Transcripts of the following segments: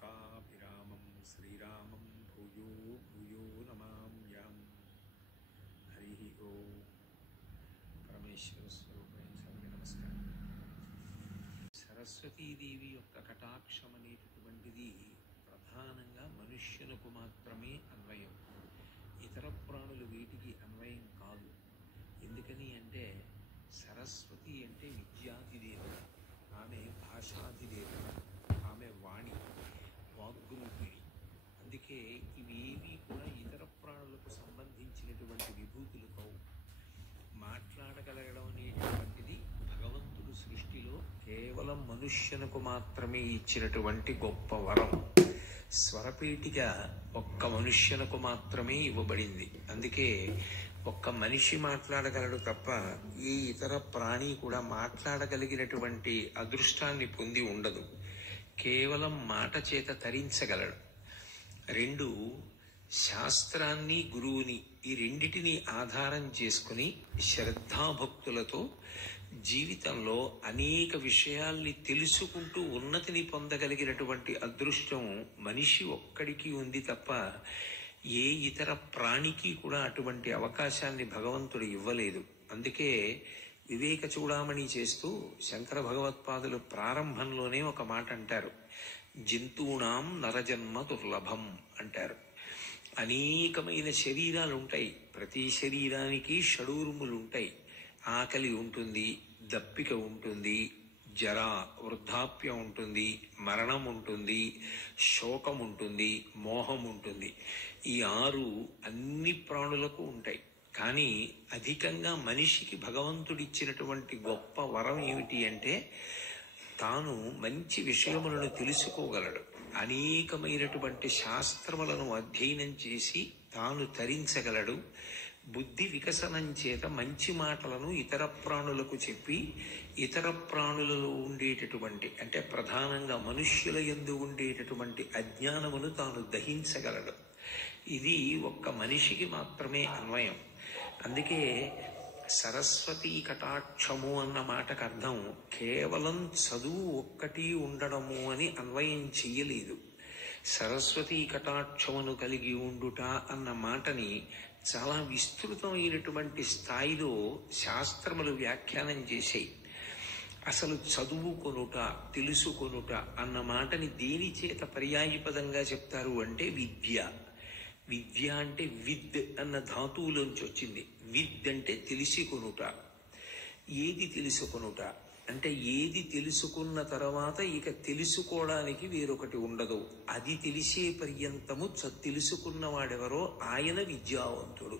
లోకాభిరామం శ్రీరామం భూయో భూయో నమామ్యహం. హరి ఓం. పరమేశ్వర స్వరూపమైన సభకి నమస్కారం. సరస్వతీదేవి యొక్క కటాక్షం అనేటటువంటిది ప్రధానంగా మనుష్యులకు మాత్రమే అన్వయం. ఇతర ప్రాణులు వీటికి అన్వయం కాదు. ఎందుకని అంటే సరస్వతి అంటే విద్యాధిదేవత, ఆమె భాషాధిదేవత, ఆమె వాణి, వాగ్రూపిణి. అందుకే ఇవేవి కూడా ఇతర ప్రాణులకు సంబంధించినటువంటి విభూతులు కావు. మాట్లాడగలగడం అనేటటువంటిది భగవంతుడు సృష్టిలో కేవలం మనుష్యునకు మాత్రమే ఇచ్చినటువంటి గొప్ప వరం. స్వరపేటిక ఒక్క మనుష్యునకు మాత్రమే ఇవ్వబడింది. అందుకే ఒక్క మనిషి మాట్లాడగలడు తప్ప ఏ ఇతర ప్రాణి కూడా మాట్లాడగలిగినటువంటి అదృష్టాన్ని పొంది ఉండదు. కేవలం మాట చేత తరించగలడు. రెండు, శాస్త్రాన్ని గురువుని ఈ రెండిటిని ఆధారం చేసుకుని శ్రద్ధాభక్తులతో జీవితంలో అనేక విషయాల్ని తెలుసుకుంటూ ఉన్నతిని పొందగలిగినటువంటి అదృష్టం మనిషి ఒక్కడికి ఉంది తప్ప ఏ ఇతర ప్రాణికి కూడా అటువంటి అవకాశాన్ని భగవంతుడు ఇవ్వలేదు. అందుకే వివేక చూడామణి చేస్తూ శంకర భగవత్పాదులు ప్రారంభంలోనే ఒక మాట అంటారు, జంతువునాం నరజన్మ దుర్లభం అంటారు. అనేకమైన శరీరాలు ఉంటాయి. ప్రతి శరీరానికి షడూర్ములు ఉంటాయి. ఆకలి ఉంటుంది, దప్పిక ఉంటుంది, జర వృద్ధాప్యం ఉంటుంది, మరణం ఉంటుంది, శోకం ఉంటుంది, మోహం ఉంటుంది. ఈ 6 అన్ని ప్రాణులకు ఉంటాయి. కానీ అధికంగా మనిషికి భగవంతుడిచ్చినటువంటి గొప్ప వరం ఏమిటి అంటే తాను మంచి విషయములను తెలుసుకోగలడు. అనేకమైనటువంటి శాస్త్రములను అధ్యయనం చేసి తాను తరించగలడు. బుద్ధి వికసనం చేత మంచి మాటలను ఇతర ప్రాణులకు చెప్పి ఇతర ప్రాణులలో ఉండేటటువంటి అంటే ప్రధానంగా మనుష్యుల యందు ఉండేటటువంటి అజ్ఞానమును తాను దహించగలడు. ఇది ఒక్క మనిషికి మాత్రమే అన్వయం. అందుకే సరస్వతీ కటాక్షము అన్న మాటకు అర్థం కేవలం చదువు ఒక్కటి ఉండడము అని అన్వయం చెయ్యలేదు. సరస్వతీ కటాక్షమును కలిగి ఉండుట అన్న మాటని చాలా విస్తృతమైనటువంటి స్థాయిలో శాస్త్రములు వ్యాఖ్యానం చేశాయి. అసలు చదువుకొనుట, తెలుసుకొనుట అన్న మాటని దేని చేత పర్యాయపదంగా చెప్తారు అంటే విద్య. విద్య అంటే విద్ అన్న ధాతువులోంచి వచ్చింది. విద్ అంటే తెలిసికొనుట. ఏది తెలుసుకొనుట అంటే ఏది తెలుసుకున్న తర్వాత ఇక తెలుసుకోవడానికి వేరొకటి ఉండదు. అది తెలిసే పర్యంతము తెలుసుకున్న వాడెవరో ఆయన విద్యావంతుడు.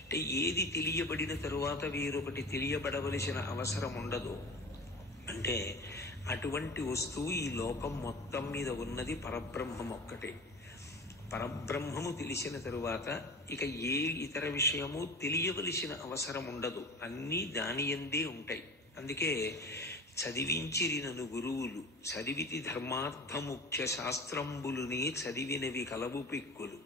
అంటే ఏది తెలియబడిన తరువాత వేరొకటి తెలియబడవలసిన అవసరం ఉండదు. అంటే అటువంటి వస్తువు ఈ లోకం మొత్తం మీద ఉన్నది పరబ్రహ్మం ఒక్కటే. పరబ్రహ్మము తెలిసిన తరువాత ఇక ఏ ఇతర విషయము తెలియవలసిన అవసరం ఉండదు. అన్నీ దాని యందే ఉంటాయి. అందుకే చదివించిరి నను గురువులు చదివితి ధర్మార్థ ముఖ్య శాస్త్రంబులునే చదివినవి కలవు పిక్కులు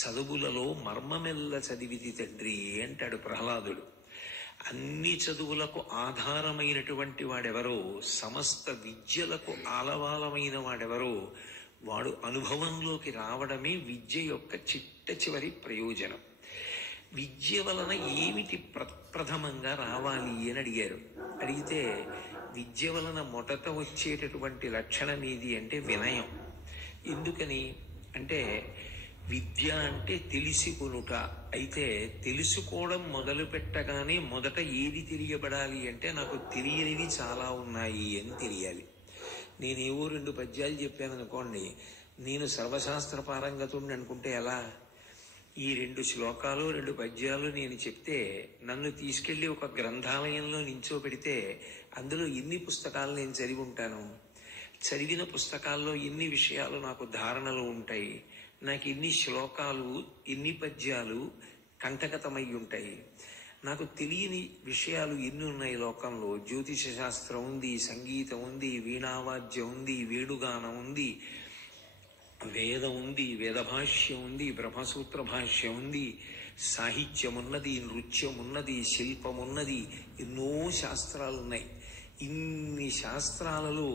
చదువులలో మర్మమెల్ల చదివితి తండ్రి అంటాడు ప్రహ్లాదుడు. అన్ని చదువులకు ఆధారమైనటువంటి వాడెవరో, సమస్త విద్యలకు ఆలవాలమైన వాడెవరో వాడు అనుభవంలోకి రావడమే విద్య యొక్క చిట్ట చివరి ప్రయోజనం. విద్య వలన ఏమిటి ప్రథమంగా రావాలి అని అడిగారు. అడిగితే విద్య వలన మొదట వచ్చేటటువంటి లక్షణం ఏది అంటే వినయం. ఎందుకని అంటే విద్య అంటే తెలిసికొనుట. అయితే తెలుసుకోవడం మొదలు పెట్టగానే మొదట ఏది తెలియబడాలి అంటే నాకు తెలియనివి చాలా ఉన్నాయి అని తెలియాలి. నేనేవో 2 పద్యాలు చెప్పాను అనుకోండి, నేను సర్వశాస్త్ర పారంగతుడిని అనుకుంటే ఎలా? ఈ 2 శ్లోకాలు 2 పద్యాలు నేను చెప్తే నన్ను తీసుకెళ్లి ఒక గ్రంథాలయంలో నించోబెడితే అందులో ఎన్ని పుస్తకాలు నేను చదివి ఉంటాను? చదివిన పుస్తకాల్లో ఎన్ని విషయాలు నాకు ధారణలు ఉంటాయి? నాకు ఎన్ని శ్లోకాలు, ఎన్ని పద్యాలు కంఠగతమై ఉంటాయి? నాకు తెలియని విషయాలు ఎన్ని ఉన్నాయి లోకంలో? జ్యోతిష శాస్త్రం ఉంది, సంగీతం ఉంది, వీణావాద్యం ఉంది, వేణుగానం ఉంది, వేదం ఉంది, వేదభాష్యం ఉంది, బ్రహ్మసూత్ర భాష్యం ఉంది, సాహిత్యం ఉన్నది, నృత్యం ఉన్నది, శిల్పం ఉన్నది, ఎన్నో శాస్త్రాలు ఉన్నాయి. ఇన్ని శాస్త్రాలలో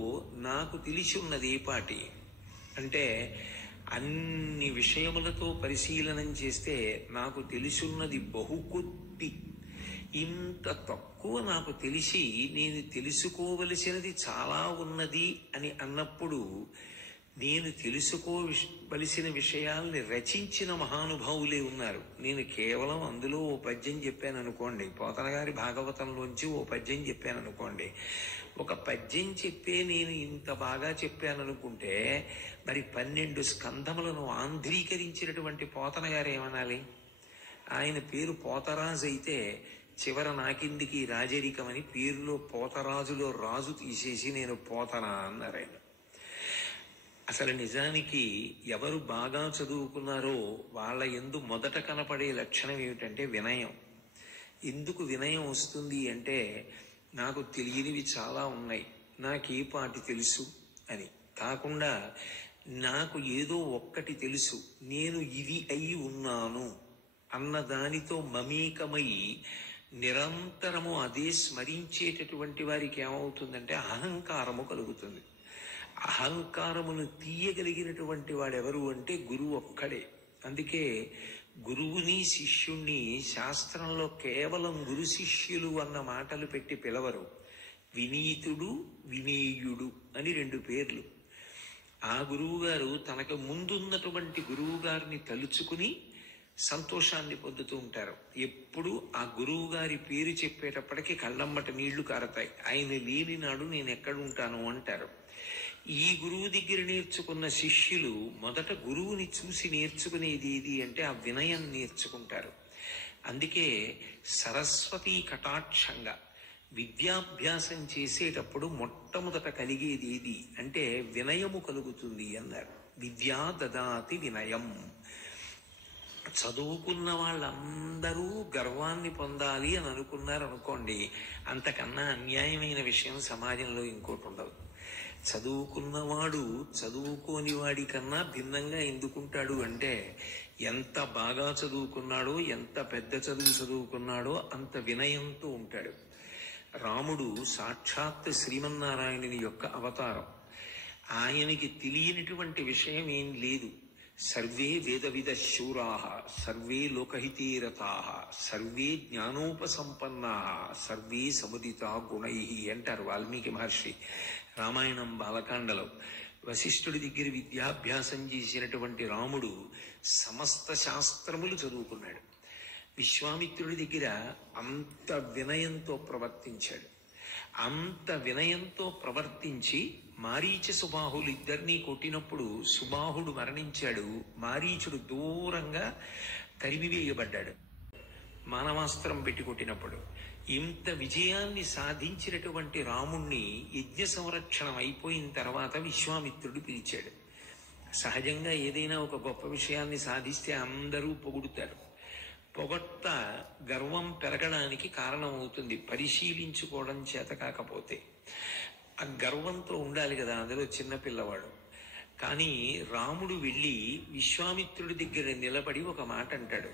నాకు తెలిసి ఉన్నది ఏ పాటి? అంటే అన్ని విషయములతో పరిశీలనం చేస్తే నాకు తెలుసున్నది బహు కొద్ది. ఇంత తక్కువ నాకు తెలిసి నేను తెలుసుకోవలసినది చాలా ఉన్నది అని అన్నప్పుడు నేను తెలుసుకోవలసిన విషయాల్ని రచించిన మహానుభావులే ఉన్నారు. నేను కేవలం అందులో ఓ పద్యం చెప్పాను అనుకోండి, పోతన గారి భాగవతంలోంచి ఓ పద్యం చెప్పాను అనుకోండి, ఒక పద్యం చెప్పే నేను ఇంత బాగా చెప్పాను అనుకుంటే మరి 12 స్కంధములను ఆంధ్రీకరించినటువంటి పోతన గారు ఏమనాలి? ఆయన పేరు పోతరాజు అయితే చివర నాకిందికి రాజరికమని పేరులో పోతరాజులో రాజు తీసేసి నేను పోతనా అన్నారు ఆయన. అసలు నిజానికి ఎవరు బాగా చదువుకున్నారో వాళ్ళ యందు మొదట కనపడే లక్షణం ఏమిటంటే వినయం. ఎందుకు వినయం వస్తుంది అంటే నాకు తెలియనివి చాలా ఉన్నాయి, నాకే పాటి తెలుసు అని కాకుండా నాకు ఏదో ఒక్కటి తెలుసు, నేను ఇది అయి ఉన్నాను అన్న దానితో మమేకమై నిరంతరము అదే స్మరించేటటువంటి వారికి ఏమవుతుందంటే అహంకారము కలుగుతుంది. అహంకారమును తీయగలిగినటువంటి వాడెవరు అంటే గురువు ఒక్కడే. అందుకే గురువుని శిష్యుణ్ణి శాస్త్రంలో కేవలం గురు శిష్యులు అన్న మాటలు పెట్టి పిలవరు. వినీతుడు, వినీయుడు అని 2 పేర్లు. ఆ గురువు గారు తనకు ముందున్నటువంటి గురువు గారిని తలుచుకుని సంతోషాన్ని పొందుతూ ఉంటారు. ఎప్పుడు ఆ గురువు గారి పేరు చెప్పేటప్పటికీ కళ్ళమ్మట నీళ్లు కారతాయి. ఆయన లేని నాడు నేను ఎక్కడుంటాను అంటారు. ఈ గురువు దగ్గర నేర్చుకున్న శిష్యులు మొదట గురువుని చూసి నేర్చుకునేది ఏది అంటే ఆ వినయం నేర్చుకుంటారు. అందుకే సరస్వతీ కటాక్షంగా విద్యాభ్యాసం చేసేటప్పుడు మొట్టమొదట కలిగేది ఏది అంటే వినయము కలుగుతుంది అన్నారు. విద్యా దదాతి వినయం. చదువుకున్న వాళ్ళందరూ గర్వాన్ని పొందాలి అని అనుకున్నారనుకోండి, అంతకన్నా అన్యాయమైన విషయం సమాజంలో ఇంకోటి ఉండదు. చదువుకున్నవాడు చదువుకోని వాడి కన్నా భిన్నంగా ఎందుకుంటాడు అంటే ఎంత బాగా చదువుకున్నాడో, ఎంత పెద్ద చదువు చదువుకున్నాడో అంత వినయంతో ఉంటాడు. రాముడు సాక్షాత్ శ్రీమన్నారాయణుని యొక్క అవతారం. ఆయనకి తెలియనిటువంటి విషయం ఏం లేదు. సర్వే వేదవిద శూరాః సర్వే లోకహితేరతాః సర్వే జ్ఞానోపసంపన్నాః సర్వే సముదితా గుణైః అంటారు వాల్మీకి మహర్షి రామాయణం బాలకాండలో. వశిష్ఠుడి దగ్గర విద్యాభ్యాసం చేసినటువంటి రాముడు సమస్త శాస్త్రములు చదువుకున్నాడు. విశ్వామిత్రుడి దగ్గర అంత వినయంతో ప్రవర్తించాడు. అంత వినయంతో ప్రవర్తించి మారీచ సుబాహులు ఇద్దరినీ కొట్టినప్పుడు సుబాహుడు మరణించాడు. మారీచుడు దూరంగా తరిమివేయబడ్డాడు మానవాస్త్రం పెట్టి కొట్టినప్పుడు. ఇంత విజయాన్ని సాధించినటువంటి రాముణ్ణి యజ్ఞ సంరక్షణం అయిపోయిన తర్వాత విశ్వామిత్రుడు పిలిచాడు. సహజంగా ఏదైనా ఒక గొప్ప విషయాన్ని సాధిస్తే అందరూ పొగుడుతారు. పొగట్ట గర్వం పెరగడానికి కారణమవుతుంది, పరిశీలించుకోవడం చేత కాకపోతే. ఆ గర్వంతో ఉండాలి కదా, అందులో చిన్నపిల్లవాడు. కానీ రాముడు వెళ్ళి విశ్వామిత్రుడి దగ్గర నిలబడి ఒక మాట అంటాడు.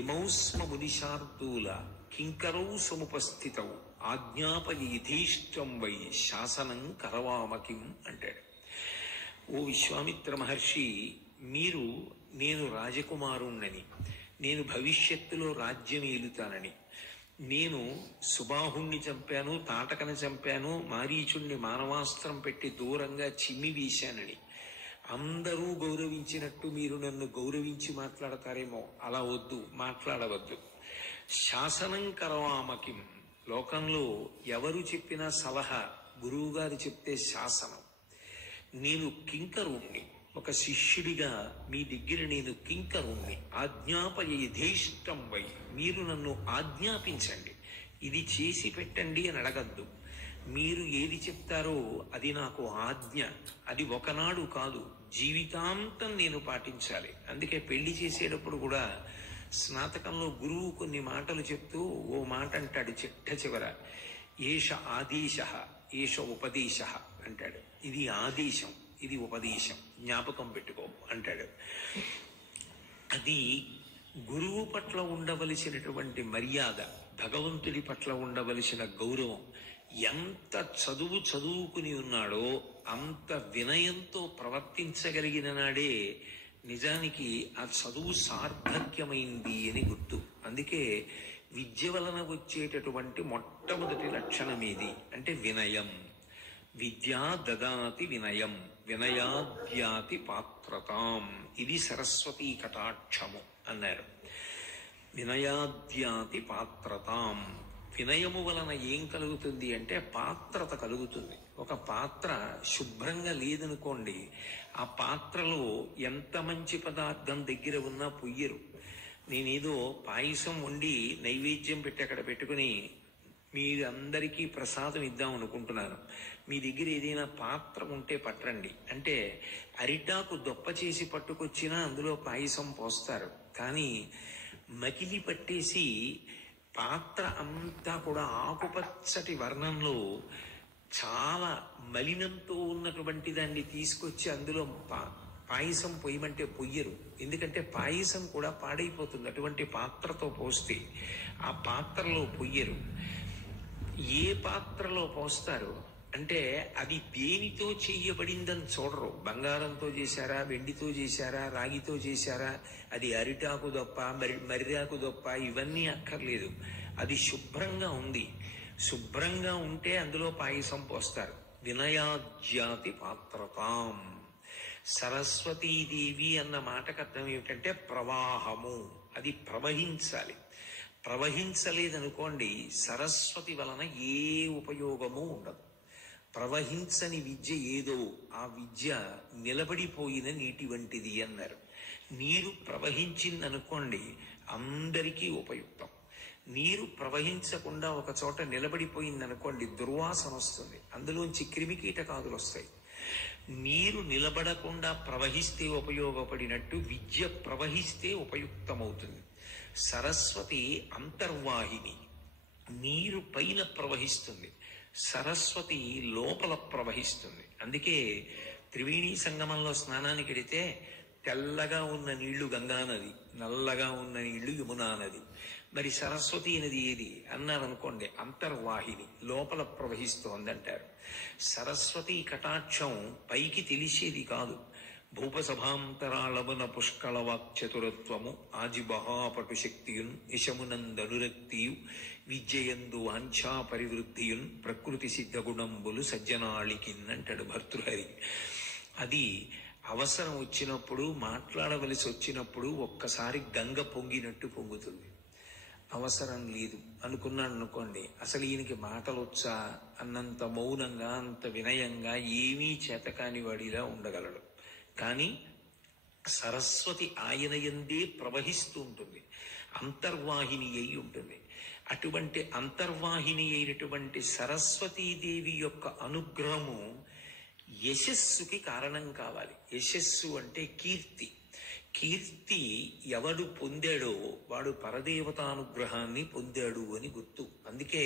ఇమౌస్మ మునిశార్దూల కింకరౌ సముపస్థితౌ ఆజ్ఞాపయ యథేష్టం వై శాసనం కరవామకిం అంటాడు. ఓ విశ్వామిత్ర మహర్షి, మీరు నేను రాజకుమారుణ్ణని, నేను భవిష్యత్తులో రాజ్యం ఏలుతానని, నేను సుబాహుణ్ణి చంపాను, తాటకని చంపాను, మారీచుణ్ణి మానవాస్త్రం పెట్టి దూరంగా చిమ్మి వేశానని అందరూ గౌరవించినట్టు మీరు నన్ను గౌరవించి మాట్లాడతారేమో, అలా వద్దు, మాట్లాడవద్దు. శాసనం కరవామకిం. లోకంలో ఎవరు చెప్పినా సలహా, గురువుగారు చెప్తే శాసనం. నేను కింకరుణ్ణి, ఒక శిష్యుడిగా మీ దగ్గర నేను కింకరుణ్ణి. ఆజ్ఞాపయ యథేష్టం వై, మీరు నన్ను ఆజ్ఞాపించండి, ఇది చేసి పెట్టండి అని అడగద్దు. మీరు ఏది చెప్తారో అది నాకు ఆజ్ఞ. అది ఒకనాడు కాదు, జీవితాంతం నేను పాటించాలి. అందుకే పెళ్లి చేసేటప్పుడు కూడా స్నాతకంలో గురువు కొన్ని మాటలు చెప్తూ ఓ మాట అంటాడు చిట్ట చివర, ఏష ఆదేశ ఏష ఉపదేశ అంటాడు. ఇది ఆదేశం, ఇది ఉపదేశం, జ్ఞాపకం పెట్టుకో అంటాడు. అది గురువు పట్ల ఉండవలసినటువంటి మర్యాద, భగవంతుడి పట్ల ఉండవలసిన గౌరవం. ఎంత చదువుకుని ఉన్నాడో అంత వినయంతో ప్రవర్తించగలిగిన నాడే నిజానికి ఆ చదువు సార్థక్యమైంది అని గుర్తు. అందుకే విద్య వలన వచ్చేటటువంటి మొట్టమొదటి లక్షణం ఏది అంటే వినయం. విద్యా దదాతి వినయం, వినయాద్యాతి పాత్రతాం. ఇది సరస్వతీ కటాక్షము అన్నారు. వినయాద్యాతి పాత్రతాం. వినయము వలన ఏం కలుగుతుంది అంటే పాత్రత కలుగుతుంది. ఒక పాత్ర శుభ్రంగా లేదనుకోండి, ఆ పాత్రలో ఎంత మంచి పదార్థం దగ్గర ఉన్నా పొయ్యరు. నేనేదో పాయసం వండి నైవేద్యం పెట్టి అక్కడ పెట్టుకుని మీరు అందరికీ ప్రసాదం ఇద్దాం అనుకుంటున్నాను. మీ దగ్గర ఏదైనా పాత్ర ఉంటే పట్టండి అంటే అరిటాకు దొప్ప చేసి పట్టుకొచ్చినా అందులో పాయసం పోస్తారు. కానీ మకిలి పట్టేసి పాత్ర అంతా కూడా ఆకుపచ్చటి వర్ణంలో చాలా మలినంతో ఉన్నటువంటి దాన్ని తీసుకొచ్చి అందులో పాయసం పొయ్యమంటే పొయ్యరు. ఎందుకంటే పాయసం కూడా పాడైపోతుంది అటువంటి పాత్రతో పోస్తే. ఆ పాత్రలో పొయ్యరు. ఏ పాత్రలో పోస్తారు అంటే అది దేనితో చెయ్యబడిందని చూడరు. బంగారంతో చేశారా, వెండితో చేశారా, రాగితో చేశారా, అది అరిటాకు దొప్ప మర్రాకు దొప్ప ఇవన్నీ అక్కర్లేదు. అది శుభ్రంగా ఉంది. శుభ్రంగా ఉంటే అందులో పాయసం పోస్తారు. వినయాజ్యాతి పాత్రతాం. సరస్వతీదేవి అన్న మాటకు అర్థం ఏమిటంటే ప్రవాహము. అది ప్రవహించాలి. ప్రవహించలేదనుకోండి సరస్వతి వలన ఏ ఉపయోగము ఉండదు. ప్రవహించని విద్య ఏదో ఆ విద్య నిలబడిపోయిన నీటి వంటిది అన్నారు. నీరు ప్రవహించిందనుకోండి అందరికీ ఉపయుక్తం. నీరు ప్రవహించకుండా ఒక చోట నిలబడిపోయిందనుకోండి దుర్వాసన వస్తుంది, అందులోంచి క్రిమికీటకాదులు వస్తాయి. నీరు నిలబడకుండా ప్రవహిస్తే ఉపయోగపడినట్టు విద్య ప్రవహిస్తే ఉపయుక్తమవుతుంది. సరస్వతి అంతర్వాహిని, నీరు పైన ప్రవహిస్తుంది, సరస్వతి లోపల ప్రవహిస్తుంది. అందుకే త్రివేణి సంగమంలో స్నానానికి వెడితే తెల్లగా ఉన్న నీళ్లు గంగా నది, నల్లగా ఉన్న నీళ్లు యమునా నది. మరి సరస్వతి నది ఏది అన్నారనుకోండి అంతర్వాహిని, లోపల ప్రవహిస్తోందంటారు. సరస్వతి కటాక్షం పైకి తెలిసేది కాదు. భూపసభాంతరాళమున పుష్కళవాక్చతురత్వము ఆజిబహాపటు శక్తియున్ యశమునందనురక్తియు విద్యయందు వాంఛా పరివృద్ధియున్ ప్రకృతి సిద్ధగుణంబులు సజ్జనాళికిన్ అంటాడు భర్తృహరి. అది అవసరం వచ్చినప్పుడు, మాట్లాడవలసి వచ్చినప్పుడు ఒక్కసారి గంగ పొంగినట్టు పొంగుతుంది. అవసరం లేదు అనుకున్నాడు అనుకోండి, అసలు ఈయనకి మాటలు వచ్చా అన్నంత మౌనంగా, అంత వినయంగా, ఏమీ చేతకాని వాడిలా ఉండగలడు. కానీ సరస్వతి ఆయన యందే ప్రవహిస్తూ ఉంటుంది, అంతర్వాహిని అయి ఉంటుంది. అటువంటి అంతర్వాహిని అయినటువంటి సరస్వతీదేవి యొక్క అనుగ్రహము యశస్సుకి కారణం కావాలి. యశస్సు అంటే కీర్తి. కీర్తి ఎవడు పొందాడో వాడు పరదేవతానుగ్రహాన్ని పొందాడు అని గుర్తు. అందుకే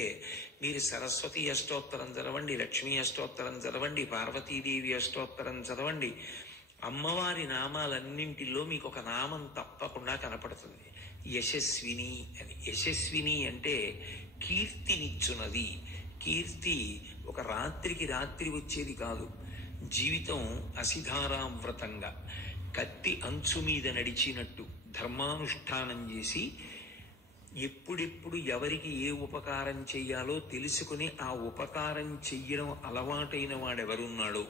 మీరు సరస్వతి అష్టోత్తరం చదవండి, లక్ష్మీ అష్టోత్తరం చదవండి, పార్వతీదేవి అష్టోత్తరం చదవండి, అమ్మవారి నామాలన్నింటిలో మీకు ఒక నామం తప్పకుండా కనపడుతుంది, యశస్విని అని. యశస్విని అంటే కీర్తినిచ్చున్నది. కీర్తి ఒక రాత్రికి రాత్రి వచ్చేది కాదు. జీవితం అసిధారావ్రతంగా కత్తి అంచు మీద నడిచినట్టు ధర్మానుష్ఠానం చేసి ఎప్పుడెప్పుడు ఎవరికి ఏ ఉపకారం చెయ్యాలో తెలుసుకుని ఆ ఉపకారం చెయ్యడం అలవాటైన వాడెవరున్నాడో,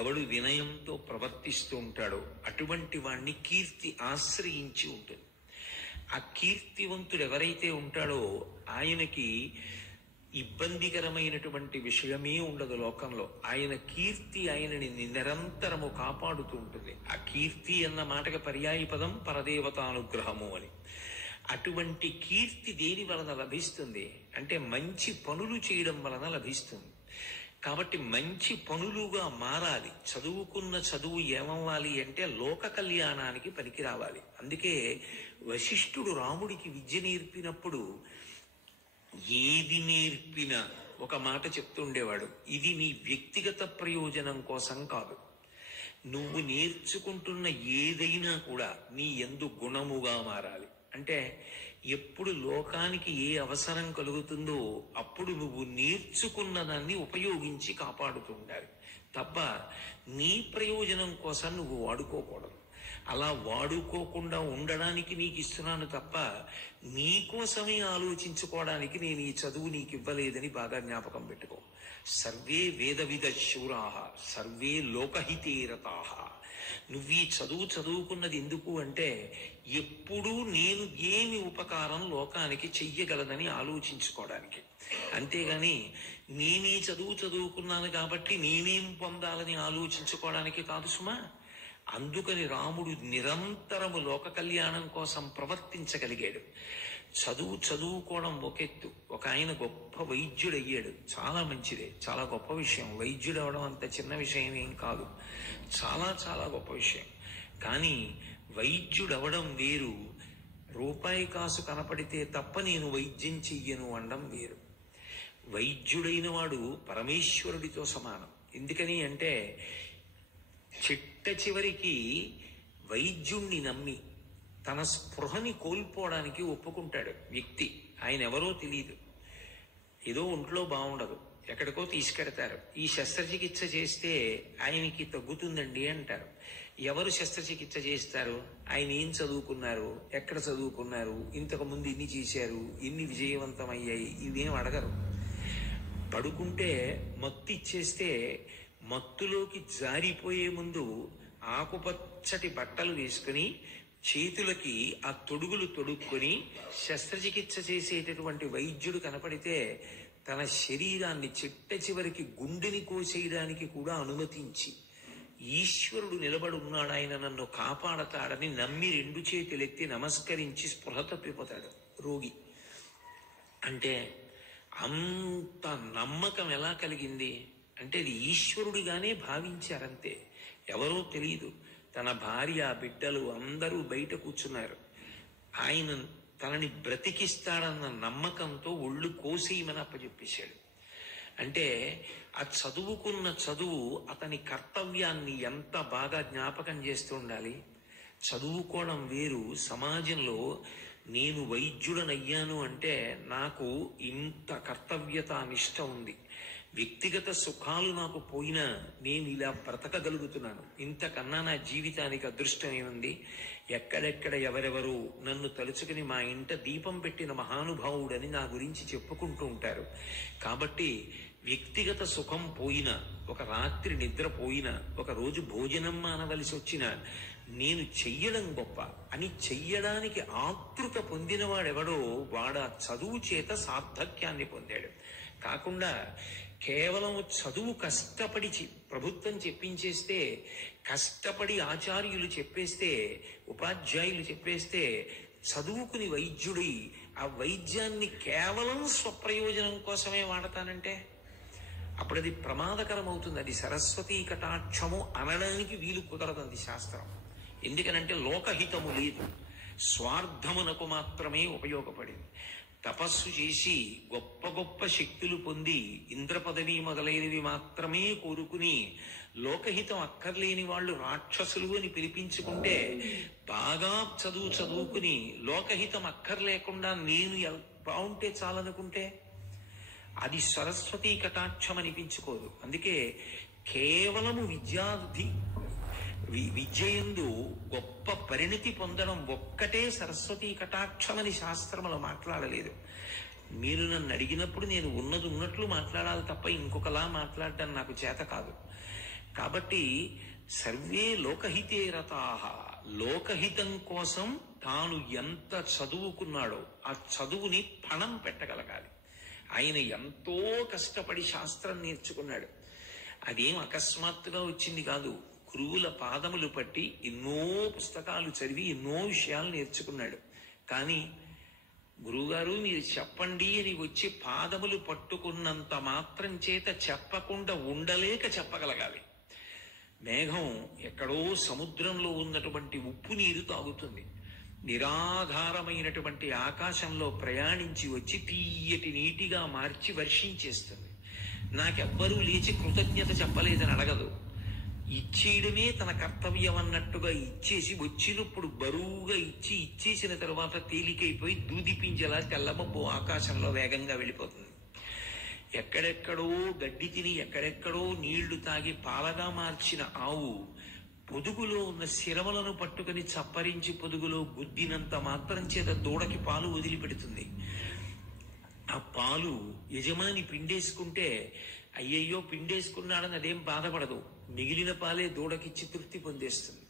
ఎవడు వినయంతో ప్రవర్తిస్తూ ఉంటాడో అటువంటి వాణ్ణి కీర్తి ఆశ్రయించి ఉంటుంది. ఆ కీర్తివంతుడు ఎవరైతే ఉంటాడో ఆయనకి ఇబ్బందికరమైనటువంటి విషయమే ఉండదు లోకంలో. ఆయన కీర్తి ఆయనని నిరంతరము కాపాడుతూ ఉంటుంది. ఆ కీర్తి అన్న మాటకి పర్యాయ పదం పరదేవతానుగ్రహము అని. అటువంటి కీర్తి దేని వలన లభిస్తుంది అంటే మంచి పనులు చేయడం వలన లభిస్తుంది. కాబట్టి మంచి పనులుగా మారాలి. చదువుకున్న చదువు ఏమవ్వాలి అంటే లోక కళ్యాణానికి పనికి రావాలి. అందుకే వశిష్ఠుడు రాముడికి విద్య నేర్పినప్పుడు ఏది నేర్పినా ఒక మాట చెప్తుండేవాడు, ఇది నీ వ్యక్తిగత ప్రయోజనం కోసం కాదు, నువ్వు నేర్చుకుంటున్న ఏదైనా కూడా నీ యందు గుణముగా మారాలి. అంటే ఎప్పుడు లోకానికి ఏ అవసరం కలుగుతుందో అప్పుడు నువ్వు నేర్చుకున్న దాన్ని ఉపయోగించి కాపాడుతూ ఉండాలి తప్ప నీ ప్రయోజనం కోసం నువ్వు వాడుకోకూడదు. అలా వాడుకోకుండా ఉండడానికి నీకు ఇస్తున్నాను తప్ప నీ కోసమే ఆలోచించుకోవడానికి నేను ఈ చదువు నీకు ఇవ్వలేదని బాగా జ్ఞాపకం పెట్టుకో. సర్వే వేదవిద శూరాః సర్వే లోకహితే రతాః. నువ్వు ఈ చదువు చదువుకున్నది ఎందుకు అంటే ఎప్పుడూ నేను ఏమి ఉపకారం లోకానికి చెయ్యగలదని ఆలోచించుకోవడానికి. అంతేగాని నేనే చదువు చదువుకున్నాను కాబట్టి నేనేం పొందాలని ఆలోచించుకోవడానికి కాదు సుమా. అందుకని రాముడు నిరంతరము లోక కళ్యాణం కోసం ప్రవర్తించగలిగాడు. చదువుకోవడం ఒకెత్తు. ఒక ఆయన గొప్ప వైద్యుడయ్యాడు, చాలా మంచిదే, చాలా గొప్ప విషయం. వైద్యుడు అవడం అంత చిన్న విషయం ఏం కాదు, చాలా చాలా గొప్ప విషయం. కానీ వైద్యుడవడం వేరు, రూపాయి కాసు కనపడితే తప్ప నేను వైద్యం చెయ్యను అనడం వేరు. వైద్యుడైన వాడు పరమేశ్వరుడితో సమానం. ఎందుకని అంటే చిట్ట చివరికి వైద్యుణ్ణి నమ్మి తన స్పృహని కోల్పోవడానికి ఒప్పుకుంటాడు వ్యక్తి. ఆయన ఎవరో తెలియదు, ఏదో ఒంట్లో బాగుండదు, ఎక్కడికో తీసుకెడతారు. ఈ శస్త్రచికిత్స చేస్తే ఆయనకి తగ్గుతుందండి అంటారు. ఎవరు శస్త్రచికిత్స చేస్తారు? ఆయన ఏం చదువుకున్నారు, ఎక్కడ చదువుకున్నారు, ఇంతకు ముందు ఎన్ని చేశారు, ఎన్ని విజయవంతమయ్యాయి, ఇవేం అడగరు. పడుకుంటే మత్తు ఇచ్చేస్తే మత్తులోకి జారిపోయే ముందు ఆకుపచ్చటి బట్టలు వేసుకుని చేతులకి ఆ తొడుగులు తొడుక్కొని శస్త్రచికిత్స చేసేటటువంటి వైద్యుడు కనపడితే తన శరీరాన్ని చిట్ట చివరికి గుండెని కోసేయడానికి కూడా అనుమతించి ఈశ్వరుడు నిలబడి ఉన్నాడు, ఆయన నన్ను కాపాడతాడని నమ్మి రెండు చేతులెత్తి నమస్కరించి స్పృహ తప్పిపోతాడు రోగి. అంటే అంత నమ్మకం ఎలా కలిగింది అంటే అది ఈశ్వరుడిగానే భావించారంతే, ఎవరో తెలియదు. తన భార్య బిడ్డలు అందరూ బయట కూర్చున్నారు. ఆయన తనని బ్రతికిస్తాడన్న నమ్మకంతో ఒళ్ళు కోసేయమని అప్పచెప్పేశాడు. అంటే ఆ చదువుకున్న చదువు అతని కర్తవ్యాన్ని ఎంత బాగా జ్ఞాపకం చేస్తూ ఉండాలి. చదువుకోవడం వేరు. సమాజంలో నేను వైద్యుడనయ్యాను అంటే నాకు ఇంత కర్తవ్యత నిష్ట ఉంది, వ్యక్తిగత సుఖాలు నాకు పోయినా నేను ఇలా బ్రతకగలుగుతున్నాను, ఇంతకన్నా నా జీవితానికి అదృష్టం ఏముంది. ఎక్కడెక్కడ ఎవరెవరు నన్ను తలుచుకుని మా ఇంట దీపం పెట్టిన మహానుభావుడని నా గురించి చెప్పుకుంటూ ఉంటారు. కాబట్టి వ్యక్తిగత సుఖం పోయినా, ఒక రాత్రి నిద్ర పోయినా, ఒక రోజు భోజనం మానవలసి వచ్చినా నేను చెయ్యడం గొప్ప అని చెయ్యడానికి ఆతృత పొందినవాడెవడో వాడు ఆ చదువు చేత సార్థక్యాన్ని పొందాడు. కాకుండా కేవలం చదువు కష్టపడి ప్రభుత్వం చెప్పించేస్తే, కష్టపడి ఆచార్యులు చెప్పేస్తే, ఉపాధ్యాయులు చెప్పేస్తే చదువుకుని వైద్యుడి ఆ వైద్యాన్ని కేవలం స్వప్రయోజనం కోసమే వాడతానంటే అప్పుడు అది ప్రమాదకరం అవుతుంది. అది సరస్వతీ కటాక్షము అనడానికి వీలు కుదరదంది శాస్త్రం. ఎందుకనంటే లోకహితము లేదు, స్వార్థమునకు మాత్రమే ఉపయోగపడింది. తపస్సు చేసి గొప్ప గొప్ప శక్తులు పొంది ఇంద్ర పదవి మొదలైనవి మాత్రమే కోరుకుని లోకహితం అక్కర్లేని వాళ్ళు రాక్షసులు అని పిలిపించుకుంటే, బాగా చదువుకుని లోకహితం అక్కర్లేకుండా నేను బాగుంటే చాలనుకుంటే అది సరస్వతీ కటాక్షం అనిపించుకోదు. అందుకే కేవలము విద్యయందు గొప్ప పరిణితి పొందడం ఒక్కటే సరస్వతీ కటాక్షమని శాస్త్రములు మాట్లాడలేదు. మీరు నన్ను అడిగినప్పుడు నేను ఉన్నది ఉన్నట్లు మాట్లాడాలి తప్ప ఇంకొకలా మాట్లాడడం నాకు చేత కాదు. కాబట్టి సర్వే లోకహితే రతాః, లోకహితం కోసం తాను ఎంత చదువుకున్నాడో ఆ చదువుని పణం పెట్టగలగాలి. ఆయన ఎంతో కష్టపడి శాస్త్రం నేర్చుకున్నాడు. అదేం అకస్మాత్తుగా వచ్చింది కాదు. గురువుల పాదములు పట్టి ఎన్నో పుస్తకాలు చదివి ఎన్నో విషయాలు నేర్చుకున్నాడు. కానీ గురువుగారు మీరు చెప్పండి అని వచ్చి పాదములు పట్టుకున్నంత మాత్రం చేత చెప్పకుండా ఉండలేక చెప్పగలగాలి. మేఘం ఎక్కడో సముద్రంలో ఉన్నటువంటి ఉప్పు నీరు తాగుతుంది. నిరాధారమైనటువంటి ఆకాశంలో ప్రయాణించి వచ్చి తీయటి నీటిగా మార్చి వర్షించేస్తుంది. నాకెవ్వరూ లేచి కృతజ్ఞత చెప్పలేదని అడగదు. ఇచ్చేయడమే తన కర్తవ్యం అన్నట్టుగా ఇచ్చేసి వచ్చినప్పుడు బరువుగా ఇచ్చేసిన తర్వాత తేలికైపోయి దూది పింజలా తెల్లమబ్బు ఆకాశంలో వేగంగా వెళ్ళిపోతుంది. ఎక్కడెక్కడో గడ్డి తిని ఎక్కడెక్కడో నీళ్లు తాగి పాలగా మార్చిన ఆవు పొదుగులో ఉన్న శిరవలను పట్టుకుని చప్పరించి పొదుగులో గుద్దినంత మాత్రం చేత దూడకి పాలు వదిలిపెడుతుంది. ఆ పాలు యజమాని పిండేసుకుంటే అయ్యయ్యో పిండేసుకున్నాడని అదేం బాధపడదు. మిగిలిన పాలే దూడకిచ్చి తృప్తి పొందేస్తుంది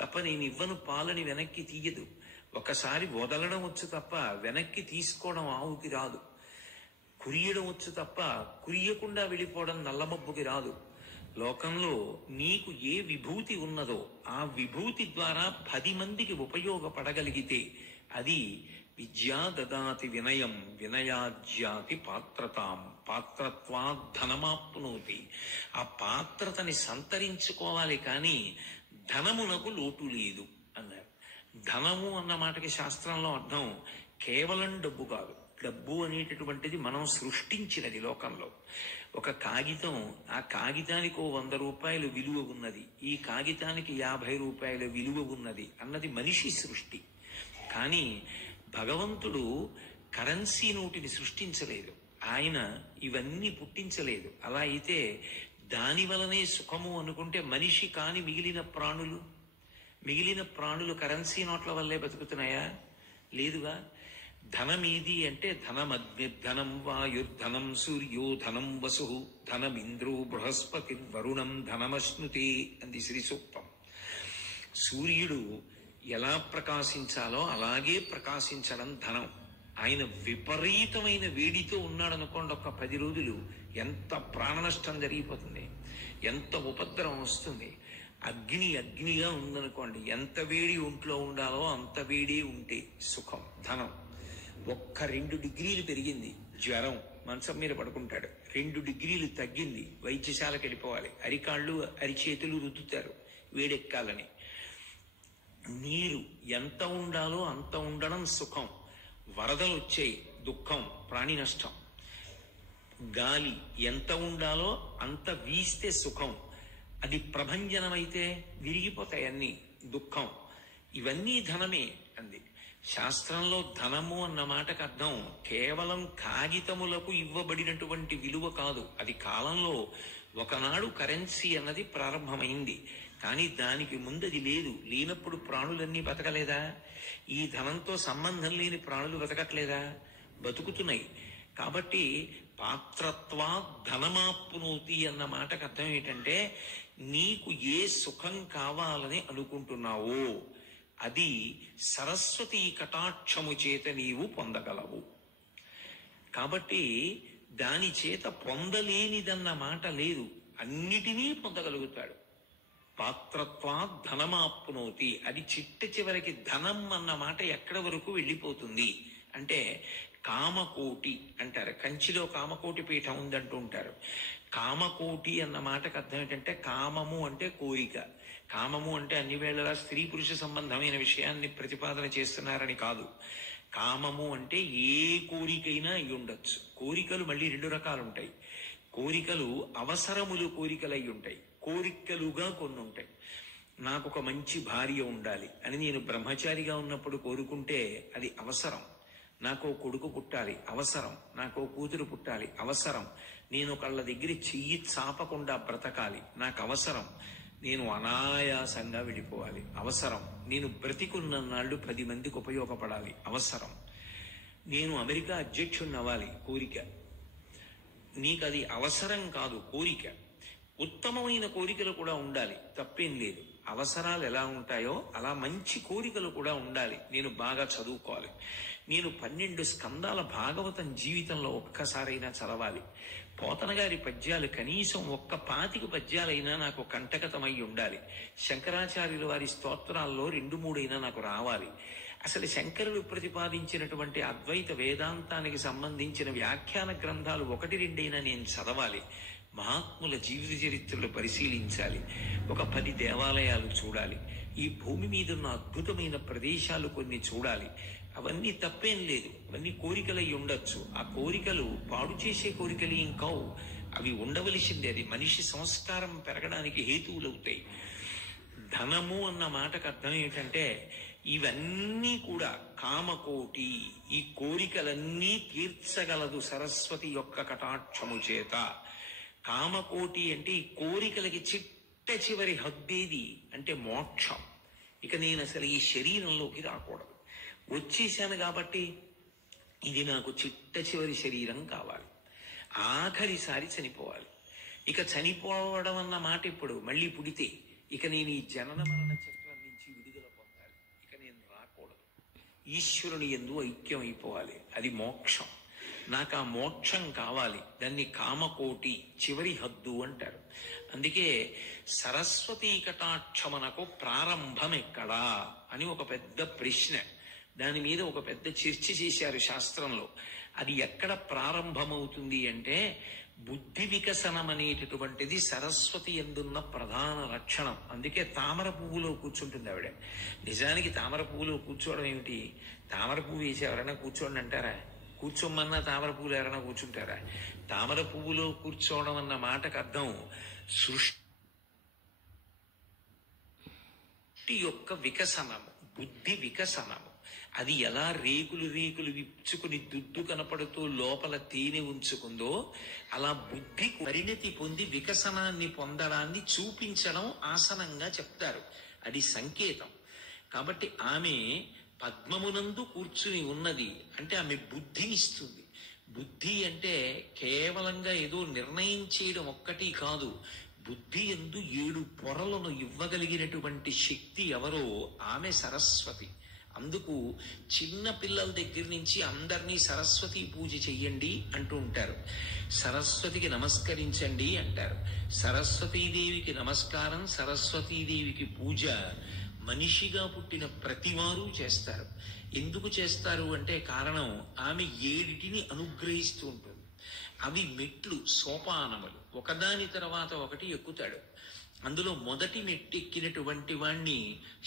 తప్ప నేను ఇవ్వను పాలని వెనక్కి తీయదు. ఒకసారి వదలడం వచ్చు తప్ప వెనక్కి తీసుకోవడం ఆవుకి రాదు. కురియడం వచ్చు తప్ప కురియకుండా వెళ్ళిపోవడం నల్లమబ్బుకి రాదు. లోకంలో నీకు ఏ విభూతి ఉన్నదో ఆ విభూతి ద్వారా 10 మందికి ఉపయోగపడగలిగితే అది విద్యా దదాతి వినయం వినయాజ్యాతి పాత్రతాం పాత్రత్వాత్ ధనమాప్నోతి. ఆ పాత్రతని సంతరించుకోవాలి కానీ ధనమునకు లోటు లేదు అన్నారు. ధనము అన్న మాటకి శాస్త్రంలో అర్థం కేవలం డబ్బు కాదు. డబ్బు అనేటటువంటిది మనం సృష్టించినది. లోకంలో ఒక కాగితం, ఆ కాగితానికి 100 రూపాయలు విలువ ఉన్నది, ఈ కాగితానికి 50 రూపాయల విలువ ఉన్నది అన్నది మనిషి సృష్టి. కానీ భగవంతుడు కరెన్సీ నోటిని సృష్టించలేదు, ఆయన ఇవన్నీ పుట్టించలేదు. అలా అయితే దాని వలనే సుఖము అనుకుంటే మనిషి కాని మిగిలిన ప్రాణులు కరెన్సీ నోట్ల వల్లే బతుకుతున్నాయా? లేదుగా. ధనమేది అంటే ధనమగ్నిర్ధనం వాయుర్ధనం సూర్యో ధనం వసు ధనమింద్రో బృహస్పతి వరుణం ధనమశ్నుతే అంది శ్రీ సూక్తం. సూర్యుడు ఎలా ప్రకాశించాలో అలాగే ప్రకాశించడం ధనం. ఆయన విపరీతమైన వేడితో ఉన్నాడనుకోండి, ఒక్క 10 రోజులు ఎంత ప్రాణ నష్టం జరిగిపోతుంది, ఎంత ఉపద్రవం వస్తుంది. అగ్నిగా ఉందనుకోండి, ఎంత వేడి ఒంట్లో ఉండాలో అంత వేడి ఉంటే సుఖం ధనం. ఒక్క 2 డిగ్రీలు పెరిగింది జ్వరం, మంచం మీద పడుకుంటాడు. 2 డిగ్రీలు తగ్గింది, వైద్యశాలకు వెళ్ళిపోవాలి. అరికాళ్ళు అరిచేతులు రుద్దుతారు వేడెక్కాలని. నీరు ఎంత ఉండాలో అంత ఉండడం సుఖం. వరదలు వచ్చాయి దుఃఖం, ప్రాణి నష్టం. గాలి ఎంత ఉండాలో అంత వీస్తే సుఖం, అది ప్రభంజనమైతే విరిగిపోతాయి అన్ని, దుఃఖం. ఇవన్నీ ధనమే అంది శాస్త్రంలో. ధనము అన్న మాటకు అర్థం కేవలం కాగితములకు ఇవ్వబడినటువంటి విలువ కాదు. అది కాలంలో ఒకనాడు కరెన్సీ అన్నది ప్రారంభమైంది, కానీ దానికి ముందది లేదు. లేనప్పుడు ప్రాణులన్నీ బతకలేదా? ఈ ధనంతో సంబంధం లేని ప్రాణులు బతకట్లేదా? బతుకుతున్నాయి. కాబట్టి పాత్రత్వా ధనమాప్నోతి అన్న మాటకు అర్థం ఏంటంటే నీకు ఏ సుఖం కావాలని అనుకుంటున్నావో అది సరస్వతీ కటాక్షము చేత నీవు పొందగలవు. కాబట్టి దాని చేత పొందలేనిదన్న మాట లేదు, అన్నిటినీ పొందగలుగుతాడు. పాత్రత్వా ధనమాప్నోతి, అది చిట్ట చివరికి ధనం అన్న మాట ఎక్కడి వరకు వెళ్ళిపోతుంది అంటే కామకోటి అంటారు. కంచిలో కామకోటి పీఠం ఉందంటూ ఉంటారు. కామకోటి అన్న మాటకు అర్థం ఏంటంటే కామము అంటే కోరిక. కామము అంటే అన్ని వేళలా స్త్రీ పురుష సంబంధమైన విషయాన్ని ప్రతిపాదన చేస్తున్నారని కాదు. కామము అంటే ఏ కోరికైనా అయి ఉండొచ్చు. కోరికలు మళ్ళీ 2 రకాలు ఉంటాయి. కోరికలు అవసరములు కోరికలు అయి ఉంటాయి, కోరికలుగా కొన్ని ఉంటాయి. నాకు ఒక మంచి భార్య ఉండాలి అని నేను బ్రహ్మచారిగా ఉన్నప్పుడు కోరుకుంటే అది అవసరం. నాకో కొడుకు పుట్టాలి అవసరం, నాకో కూతురు పుట్టాలి అవసరం, నేను ఒకళ్ళ దగ్గర చెయ్యి చాపకుండా బ్రతకాలి నాకు అవసరం, నేను అనాయాసంగా వెళ్ళిపోవాలి అవసరం, నేను బ్రతికున్న నాళ్ళు 10 మందికి ఉపయోగపడాలి అవసరం, నేను అమెరికా అధ్యక్షుడిని అవ్వాలి కోరిక. నీకు అది అవసరం కాదు, కోరిక. ఉత్తమమైన కోరికలు కూడా ఉండాలి, తప్పేం లేదు. అవసరాలు ఎలా ఉంటాయో అలా మంచి కోరికలు కూడా ఉండాలి. నేను బాగా చదువుకోవాలి, నేను 12 స్కందాల భాగవతం జీవితంలో ఒక్కసారైనా చదవాలి, పోతన గారి పద్యాలు కనీసం 25 పద్యాలైనా నాకు కంటకతమై ఉండాలి, శంకరాచార్యుల వారి స్తోత్రాల్లో 2-3 అయినా నాకు రావాలి. అసలు శంకరులు ప్రతిపాదించినటువంటి అద్వైత వేదాంతానికి సంబంధించిన వ్యాఖ్యాన గ్రంథాలు 1-2 అయినా నేను చదవాలి. మహాత్ముల జీవిత చరిత్రలు పరిశీలించాలి, ఒక 10 దేవాలయాలు చూడాలి, ఈ భూమి మీద ఉన్న అద్భుతమైన ప్రదేశాలు కొన్ని చూడాలి. అవన్నీ తప్పేం లేదు, అవన్నీ కోరికలై ఉండొచ్చు. ఆ కోరికలు పాడు చేసే కోరికలు ఏం కావు, అవి ఉండవలసిందే. అది మనిషి సంస్కారం పెరగడానికి హేతువులవుతాయి. ధనము అన్న మాటకు అర్థం ఏమిటంటే ఇవన్నీ కూడా కామకోటి, ఈ కోరికలన్నీ తీర్చగలదు సరస్వతి యొక్క కటాక్షము చేత. కామకోటి అంటే ఈ కోరికలకి చిట్ట చివరి హద్దేది అంటే మోక్షం. ఇక నేను అసలు ఈ శరీరంలోకి రాకూడదు, వచ్చేసాను కాబట్టి ఇది నాకు చిట్ట చివరి శరీరం కావాలి, ఆఖరిసారి చనిపోవాలి. ఇక చనిపోవడం అన్న మాట ఇప్పుడు మళ్ళీ పుడితే ఇక నేను ఈ జనన మరణ చక్రం నుంచి విడుదల పొందాలి, ఇక నేను రాకూడదు, ఈశ్వరుని యందు ఐక్యం అయిపోవాలి, అది మోక్షం. నాకు ఆ మోక్షం కావాలి, దాన్ని కామకోటి చివరి హద్దు అంటారు. అందుకే సరస్వతీ కటాక్షమనకు ప్రారంభం ఎక్కడా అని ఒక పెద్ద ప్రశ్న, దాని మీద ఒక పెద్ద చర్చ చేశారు శాస్త్రంలో. అది ఎక్కడ ప్రారంభమవుతుంది అంటే బుద్ధి వికసనం అనేటటువంటిది సరస్వతి యందున్న ప్రధాన లక్షణం. అందుకే తామర పువ్వులో కూర్చుంటుంది ఆవిడ. నిజానికి తామర పువ్వులో కూర్చోవడం ఏమిటి? తామర పువ్వు వేసి ఎవరైనా కూర్చోండి అంటారా? కూర్చోమన్నా తామర పువ్వులు ఎవరైనా కూర్చుంటారా? తామర పువ్వులో కూర్చోవడం అన్న మాటకు అర్థం సృష్టి యొక్క వికసనము, బుద్ధి వికసనము. అది ఎలా రేకులు రేకులు విచ్చుకుని దుడ్డు కనపడుతూ లోపల తేనె ఉంచుకుందో అలా బుద్ధి పరిణతి పొంది వికసనాన్ని పొందడాన్ని చూపించడం ఆసనంగా చెప్తారు. అది సంకేతం. కాబట్టి ఆమె పద్మమునందు కూర్చుని ఉన్నది అంటే ఆమె బుద్ధినిస్తుంది. బుద్ధి అంటే కేవలంగా ఏదో నిర్ణయం చేయడం ఒక్కటి కాదు, బుద్ధి యందు 7 పొరలను ఇవ్వగలిగినటువంటి శక్తి ఎవరో ఆమె సరస్వతి. అందుకు చిన్న పిల్లల దగ్గర నుంచి అందరినీ సరస్వతి పూజ చెయ్యండి అంటూ ఉంటారు. సరస్వతికి నమస్కరించండి అంటారు. సరస్వతీదేవికి నమస్కారం, సరస్వతీదేవికి పూజ మనిషిగా పుట్టిన ప్రతివారు చేస్తారు. ఎందుకు చేస్తారు అంటే కారణం ఆమె 7టిని అనుగ్రహిస్తూ ఉంటుంది. అవి మెట్లు, సోపానములు, ఒకదాని తర్వాత ఒకటి ఎక్కుతాడు. అందులో మొదటి మెట్టెక్కినటువంటి వాణ్ణి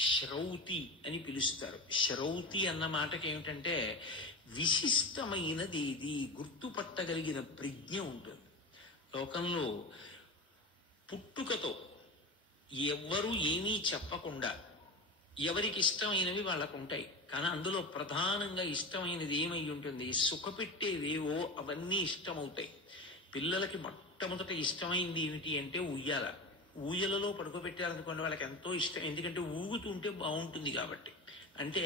శ్రౌతి అని పిలుస్తారు. శ్రౌతి అన్న మాటకి ఏమిటంటే విశిష్టమైనది, ఇది గుర్తుపట్టగలిగిన ప్రజ్ఞ ఉంటుంది. లోకంలో పుట్టుకతో ఎవ్వరూ ఏమీ చెప్పకుండా ఎవరికి ఇష్టమైనవి వాళ్ళకు ఉంటాయి. కానీ అందులో ప్రధానంగా ఇష్టమైనది ఏమై ఉంటుంది? సుఖపెట్టేవేవో అవన్నీ ఇష్టమవుతాయి. పిల్లలకి మొట్టమొదట ఇష్టమైంది ఏమిటి అంటే ఉయ్యాల. ఊయలలో పడుకోబెట్టారనుకోండి వాళ్ళకి ఎంతో ఇష్టం, ఎందుకంటే ఊగుతుంటే బాగుంటుంది కాబట్టి. అంటే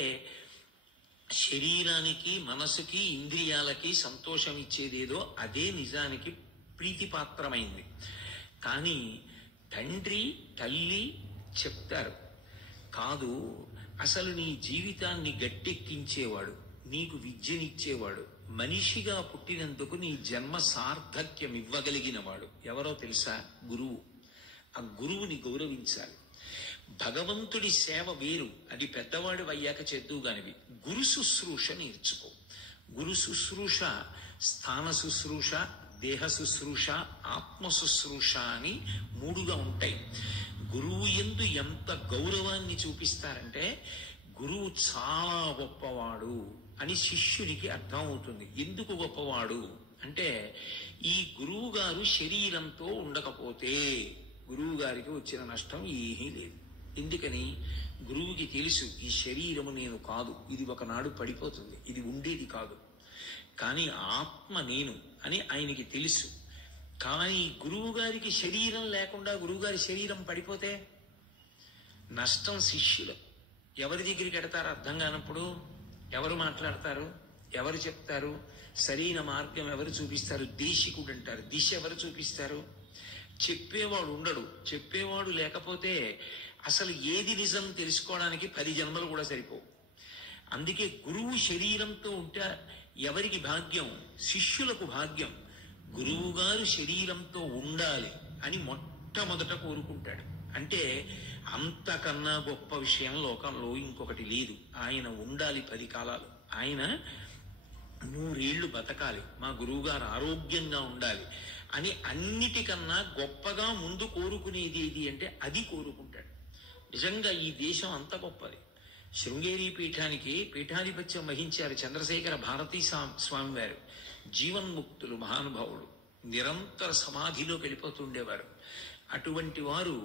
శరీరానికి, మనసుకి, ఇంద్రియాలకి సంతోషం ఇచ్చేదేదో అదే నిజానికి ప్రీతిపాత్రమైంది. కానీ తండ్రి తల్లి చెప్తారు, కాదు అసలు నీ జీవితాన్ని గట్టెక్కించేవాడు, నీకు విద్యనిచ్చేవాడు, మనిషిగా పుట్టినందుకు నీ జన్మ సార్థక్యం ఇవ్వగలిగినవాడు ఎవరో తెలుసా? గురువు. ఆ గురువుని గౌరవించాలి. భగవంతుడి సేవ వేరు, అది పెద్దవాడు అయ్యాక చేద్దుగానివి. గురు శుశ్రూష నేర్చుకో. గురు శుశ్రూష స్థాన శుశ్రూష, దేహ శుశ్రూష, ఆత్మ శుశ్రూష అని 3గా ఉంటాయి. గురువు యందు ఎంత గౌరవాన్ని చూపిస్తారంటే గురువు చాలా గొప్పవాడు అని శిష్యుడికి అర్థం అవుతుంది. ఎందుకు గొప్పవాడు అంటే ఈ గురువు గారు శరీరంతో ఉండకపోతే గురువు గారికి వచ్చిన నష్టం ఏమీ లేదు. ఎందుకని? గురువుకి తెలుసు ఈ శరీరము నేను కాదు, ఇది ఒకనాడు పడిపోతుంది, ఇది ఉండేది కాదు, కానీ ఆత్మ నేను అని ఆయనకి తెలుసు. కానీ గురువు గారికి శరీరం లేకుండా గురువుగారి శరీరం పడిపోతే నష్టం శిష్యులు. ఎవరి దగ్గరికి ఎడతారు అర్థం కానప్పుడు? ఎవరు మాట్లాడతారు? ఎవరు చెప్తారు? సరైన మార్గం ఎవరు చూపిస్తారు? దేశికుడు అంటారు. దిశ ఎవరు చూపిస్తారు? చెప్పేవాడు ఉండడు. చెప్పేవాడు లేకపోతే అసలు ఏది నిజం తెలుసుకోవడానికి 10 జన్మలు కూడా సరిపోవు. అందుకే గురువు శరీరంతో ఉంటే ఎవరికి భాగ్యం? శిష్యులకు భాగ్యం. గురువు గారు శరీరంతో ఉండాలి అని మొట్టమొదట కోరుకుంటాడు. అంటే అంతకన్నా గొప్ప విషయం లోకంలో ఇంకొకటి లేదు. ఆయన ఉండాలి 10 కాలాలు, ఆయన 100 ఏళ్లు బతకాలి, మా గురువు గారు ఆరోగ్యంగా ఉండాలి అని అన్నిటికన్నా గొప్పగా ముందు కోరుకునేది ఏది అంటే అది కోరుకుంటాడు. నిజంగా ఈ దేశం అంత గొప్పది. శృంగేరి పీఠానికి పీఠాధిపత్యం వహించారు చంద్రశేఖర భారతీ స్వామి వారు. జీవన్ముక్తులు మహానుభావుడు. నిరంతర సమాధిలోకి వెళ్ళిపోతుండేవారు. అటువంటి వారు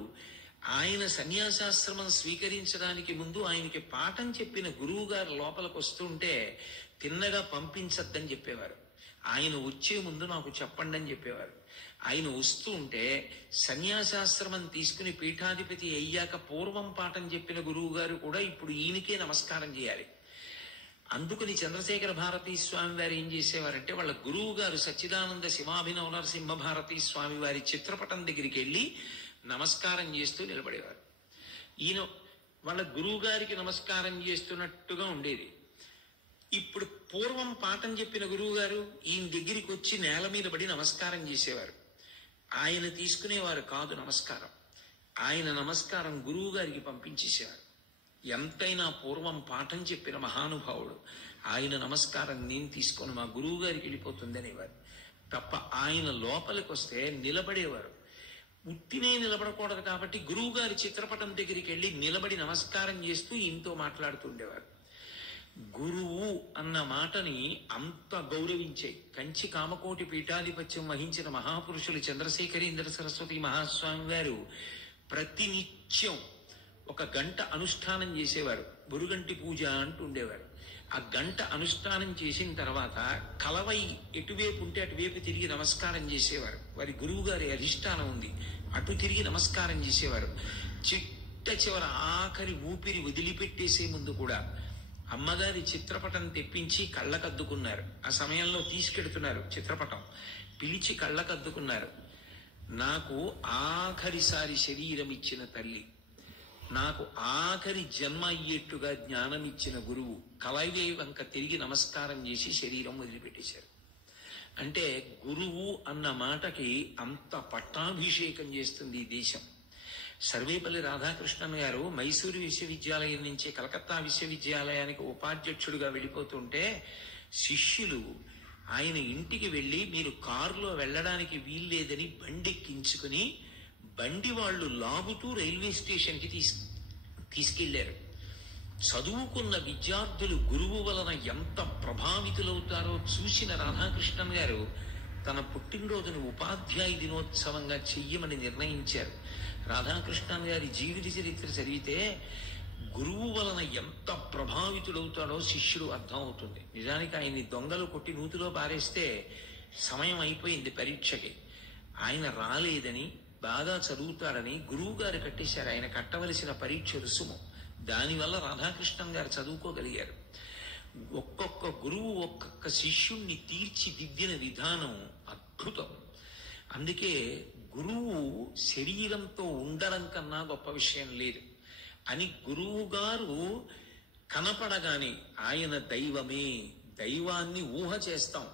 ఆయన సన్యాసాశ్రమం స్వీకరించడానికి ముందు ఆయనకి పాఠం చెప్పిన గురువు గారు లోపలికి వస్తుంటే తిన్నగా పంపించద్దని చెప్పేవారు. ఆయన వచ్చే ముందు నాకు చెప్పండి అని చెప్పేవారు. ఆయన వస్తూ ఉంటే సన్యాసాశ్రమం తీసుకుని పీఠాధిపతి అయ్యాక పూర్వం పాఠం చెప్పిన గురువు గారు కూడా ఇప్పుడు ఈయనకే నమస్కారం చేయాలి. అందుకని చంద్రశేఖర భారతీ స్వామి వారు ఏం చేసేవారంటే వాళ్ళ గురువు గారు సచ్చిదానంద శివాభినవ నరసింహ భారతీ స్వామి వారి చిత్రపటం దగ్గరికి వెళ్ళి నమస్కారం చేస్తూ నిలబడేవారు. ఈయన వాళ్ళ గురువు గారికి నమస్కారం చేస్తున్నట్టుగా ఉండేది. ఇప్పుడు పూర్వం పాఠం చెప్పిన గురువు గారు ఈయన దగ్గరికి వచ్చి నేల మీద పడి నమస్కారం చేసేవారు. ఆయన తీసుకునేవారు కాదు నమస్కారం. ఆయన నమస్కారం గురువు గారికి పంపించేసేవారు. ఎంతైనా పూర్వం పాఠం చెప్పిన మహానుభావుడు, ఆయన నమస్కారం నేను తీసుకొని మా గురువు గారికి వెళ్ళిపోతుంది అనేవారు తప్ప ఆయన లోపలికి వస్తే నిలబడేవారు. ఉత్తినే నిలబడకూడదు కాబట్టి గురువు గారి చిత్రపటం దగ్గరికి వెళ్ళి నిలబడి నమస్కారం చేస్తూ ఈయనతో మాట్లాడుతుండేవారు. గురువు అన్న మాటని అంత గౌరవించే కంచి కామకోటి పీఠాధిపత్యం వహించిన మహాపురుషులు చంద్రశేఖరేంద్ర సరస్వతి మహాస్వామి వారు ప్రతినిత్యం 1 గంట అనుష్ఠానం చేసేవారు. గురుగంటి పూజ అంటూ ఉండేవారు. ఆ గంట అనుష్ఠానం చేసిన తర్వాత కలవై ఎటువైపు ఉంటే అటువైపు తిరిగి నమస్కారం చేసేవారు. వారి గురువు గారి అధిష్టానం ఉంది, అటు తిరిగి నమస్కారం చేసేవారు. చిట్ట చివర ఆఖరి ఊపిరి వదిలిపెట్టేసే ముందు కూడా అమ్మగారి చిత్రపటం తెప్పించి కళ్ళకద్దుకున్నారు. ఆ సమయంలో తీసుకెడుతున్నారు చిత్రపటం, పిలిచి కళ్ళకద్దుకున్నారు. నాకు ఆఖరిసారి శరీరం ఇచ్చిన తల్లి, నాకు ఆఖరి జన్మ అయ్యేట్టుగా జ్ఞానం ఇచ్చిన గురువు కలవే వంక తిరిగి నమస్కారం చేసి శరీరం వదిలిపెట్టేశారు. అంటే గురువు అన్న మాటకి అంత పట్టాభిషేకం చేస్తుంది ఈ దేశం. సర్వేపల్లి రాధాకృష్ణన్ గారు మైసూరు విశ్వవిద్యాలయం నుంచి కలకత్తా విశ్వవిద్యాలయానికి ఉపాధ్యక్షుడిగా వెళ్ళిపోతుంటే శిష్యులు ఆయన ఇంటికి వెళ్ళి మీరు కారులో వెళ్ళడానికి వీల్లేదని బండెక్కించుకుని బండి వాళ్ళు లాగుతూ రైల్వే స్టేషన్కి తీసుకెళ్లారు. చదువుకున్న విద్యార్థులు గురువు వలన ఎంత ప్రభావితులవుతారో చూసిన రాధాకృష్ణన్ గారు తన పుట్టినరోజును ఉపాధ్యాయ దినోత్సవంగా చెయ్యమని నిర్ణయించారు. రాధాకృష్ణన్ గారి జీవిత చరిత్ర చదివితే గురువు వలన ఎంత ప్రభావితుడవుతాడో శిష్యుడు అర్థం అవుతుంది. నిజానికి ఆయన్ని దొంగలు కొట్టి నూతిలో పారేస్తే సమయం అయిపోయింది పరీక్షకి. ఆయన రాలేదని, బాగా చదువుతాడని గురువు గారు కట్టేశారు. ఆయన కట్టవలసిన పరీక్ష రుసుము. దానివల్ల రాధాకృష్ణన్ గారు చదువుకోగలిగారు. ఒక్కొక్క గురువు ఒక్కొక్క శిష్యుణ్ణి తీర్చిదిద్దిన విధానం అద్భుతం. అందుకే గురువు శరీరంతో ఉండడం కన్నా గొప్ప విషయం లేదు అని గురువు గారు కనపడగానే ఆయన దైవమే, దైవాన్ని ఊహ చేస్తాం.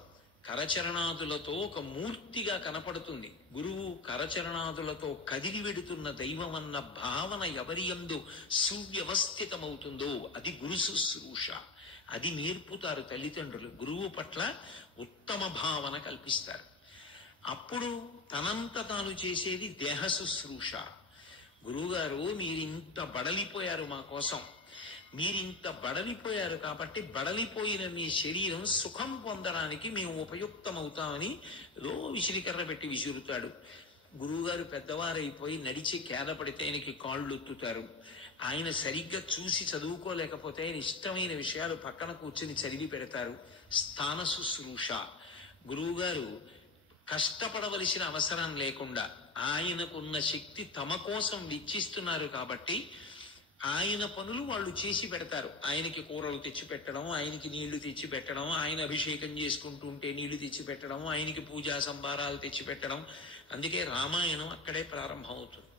కరచరణాదులతో ఒక మూర్తిగా కనపడుతుంది. గురువు కరచరణాదులతో కదిలి వెడుతున్న దైవం అన్న భావన ఎవరి యందు సువ్యవస్థితమవుతుందో అది గురు శుశ్రూష. అది నేర్పుతారు తల్లిదండ్రులు. గురువు పట్ల ఉత్తమ భావన కల్పిస్తారు. అప్పుడు తనంత తాను చేసేది దేహ శుశ్రూష. గురువుగారు మీరింత బడలిపోయారు మా కోసం, మీరింత బడలిపోయారు కాబట్టి బడలిపోయిన మీ శరీరం సుఖం పొందడానికి మేము ఉపయుక్తమవుతామని ఏదో విసిరికర్ర పెట్టి విసురుతాడు. గురువుగారు పెద్దవారైపోయి నడిచి కేద పడితే ఆయనకి కాళ్ళు ఒత్తుతారు. ఆయన సరిగ్గా చూసి చదువుకోలేకపోతే ఆయన ఇష్టమైన విషయాలు పక్కన కూర్చుని చదివి పెడతారు. స్థాన శుశ్రూష. గురువుగారు కష్టపడవలసిన అవసరం లేకుండా ఆయనకున్న శక్తి తమ కోసం వెచ్చిస్తున్నారు కాబట్టి ఆయన పనులు వాళ్ళు చేసి పెడతారు. ఆయనకి కూరలు తెచ్చి పెట్టడం, ఆయనకి నీళ్లు తెచ్చి పెట్టడం, ఆయన అభిషేకం చేసుకుంటుంటే నీళ్లు తెచ్చి పెట్టడం, ఆయనకి పూజా సంభారాలు తెచ్చి పెట్టడం. అందుకే రామాయణం అక్కడే ప్రారంభం అవుతుంది.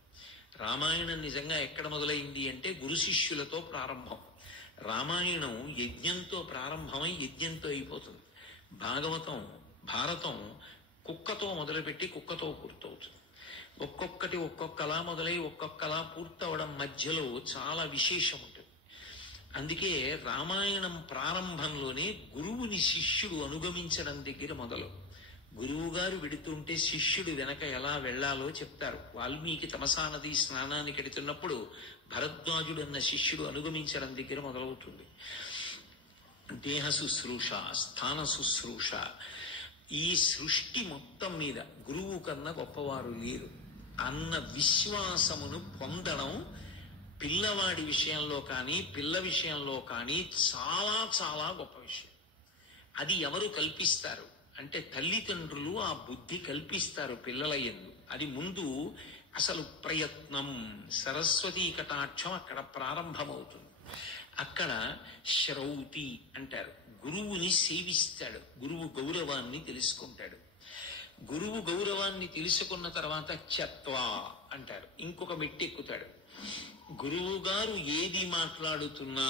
రామాయణం నిజంగా ఎక్కడ మొదలైంది అంటే గురు శిష్యులతో ప్రారంభం. రామాయణం యజ్ఞంతో ప్రారంభమై యజ్ఞంతో అయిపోతుంది. భారతం కుక్కతో మొదలుపెట్టి కుక్కతో పూర్తవుతుంది. ఒక్కొక్కటి ఒక్కొక్కలా మొదలై ఒక్కొక్కలా పూర్తవడం మధ్యలో చాలా విశేషం ఉంటుంది. అందుకే రామాయణం ప్రారంభంలోనే గురువుని శిష్యుడు అనుగమించడం దగ్గర మొదలు. గురువు గారు వెడుతుంటే శిష్యుడు వెనక ఎలా వెళ్లాలో చెప్తారు. వాల్మీకి తమసా నది స్నానానికి వెడుతున్నప్పుడు భరద్వాజుడు అన్న శిష్యుడు అనుగమించడం దగ్గర మొదలవుతుంది. దేహ శుశ్రూష, స్థాన శుశ్రూష, ఈ సృష్టి మొత్తం మీద గురువు కన్నా గొప్పవారు లేరు అన్న విశ్వాసమును పొందడం పిల్లవాడి విషయంలో కానీ పిల్ల విషయంలో కానీ చాలా చాలా గొప్ప విషయం. అది ఎవరు కల్పిస్తారు అంటే తల్లిదండ్రులు ఆ బుద్ధి కల్పిస్తారు పిల్లల యందు. అది ముందు అసలు ప్రయత్నం, సరస్వతీ కటాక్షం అక్కడ ప్రారంభమవుతుంది. అక్కడ శ్రౌతి అంటారు, గురువుని సేవిస్తాడు, గురువు గౌరవాన్ని తెలుసుకుంటాడు. గురువు గౌరవాన్ని తెలుసుకున్న తర్వాత చత్వా అంటారు, ఇంకొక మెట్టు ఎక్కుతాడు. గురువు గారు ఏది మాట్లాడుతున్నా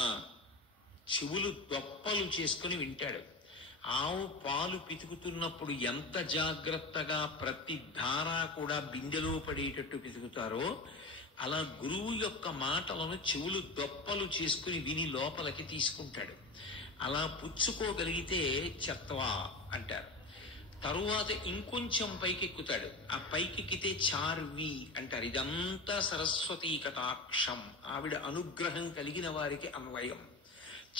చెవులు దొప్పలు చేసుకుని వింటాడు. ఆవు పాలు పితుకుతున్నప్పుడు ఎంత జాగ్రత్తగా ప్రతి ధార కూడా బిందెలో పడేటట్టు పితుకుతారో అలా గురువు యొక్క మాటలను చెవులు దొప్పలు చేసుకుని విని లోపలికి తీసుకుంటాడు. అలా పుచ్చుకోగలిగితే చత్వా అంటారు. తరువాత ఇంకొంచెం పైకెక్కుతాడు. ఆ పైకెక్కితే చార్వి అంటారు. ఇదంతా సరస్వతీ కటాక్షం, ఆవిడ అనుగ్రహం కలిగిన వారికి అన్వయం.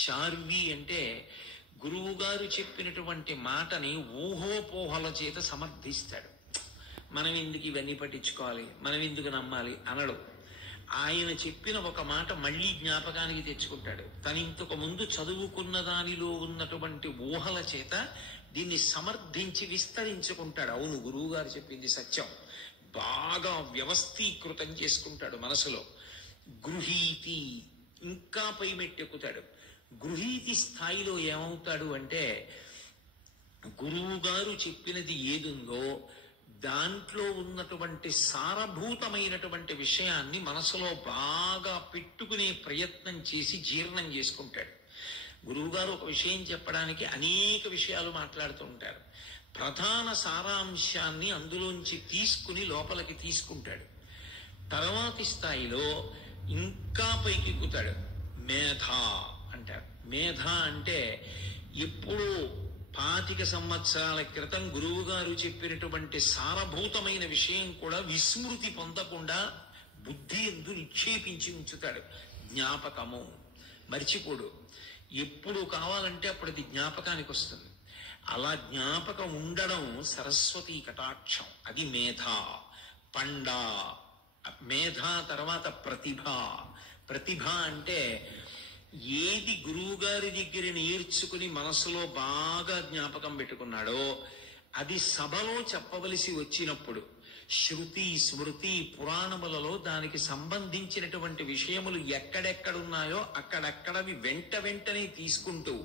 చార్వి అంటే గురువు గారు చెప్పినటువంటి మాటని ఊహోపోహల చేత సమర్థిస్తాడు. మనం ఎందుకు ఇవన్నీ పట్టించుకోవాలి, మనం ఎందుకు నమ్మాలి అనడు. ఆయన చెప్పిన ఒక మాట మళ్ళీ జ్ఞాపకానికి తెచ్చుకుంటాడు. తను ఇంతకు ముందు చదువుకున్న దానిలో ఉన్నటువంటి ఊహల చేత దీన్ని సమర్థించి విస్తరించుకుంటాడు. అవును, గురువు గారు చెప్పింది సత్యం, బాగా వ్యవస్థీకృతం చేసుకుంటాడు మనసులో. గృహీతి, ఇంకా పై మెట్టెక్కుతాడు. గృహీతి స్థాయిలో ఏమవుతాడు అంటే గురువు గారు చెప్పినది ఏదుందో దాంట్లో ఉన్నటువంటి సారభూతమైనటువంటి విషయాన్ని మనసులో బాగా పెట్టుకునే ప్రయత్నం చేసి జీర్ణం చేసుకుంటాడు. గురువుగారు ఒక విషయం చెప్పడానికి అనేక విషయాలు మాట్లాడుతూ ఉంటారు. ప్రధాన సారాంశాన్ని అందులోంచి తీసుకుని లోపలికి తీసుకుంటాడు. తర్వాతి స్థాయిలో ఇంకా పైకెక్కుతాడు. మేధ అంటారు. మేధ అంటే ఎప్పుడూ 25 సంవత్సరాల క్రితం గురువు గారు చెప్పినటువంటి సారభూతమైన విషయం కూడా విస్మృతి పొందకుండా బుద్ధి ఎందు నిక్షేపించి ఉంచుతాడు. జ్ఞాపకము మర్చిపోడు. ఎప్పుడు కావాలంటే అప్పుడు అది జ్ఞాపకానికి వస్తుంది. అలా జ్ఞాపకం ఉండడం సరస్వతీ కటాక్షం. అది మేధ. పండ, మేధ తర్వాత ప్రతిభ. ప్రతిభ అంటే ఏది గురువు గారి దగ్గర నేర్చుకుని మనసులో బాగా జ్ఞాపకం పెట్టుకున్నాడో అది సభలో చెప్పవలసి వచ్చినప్పుడు శృతి స్మృతి పురాణములలో దానికి సంబంధించినటువంటి విషయములు ఎక్కడెక్కడున్నాయో అక్కడక్కడవి వెంటనే తీసుకుంటూ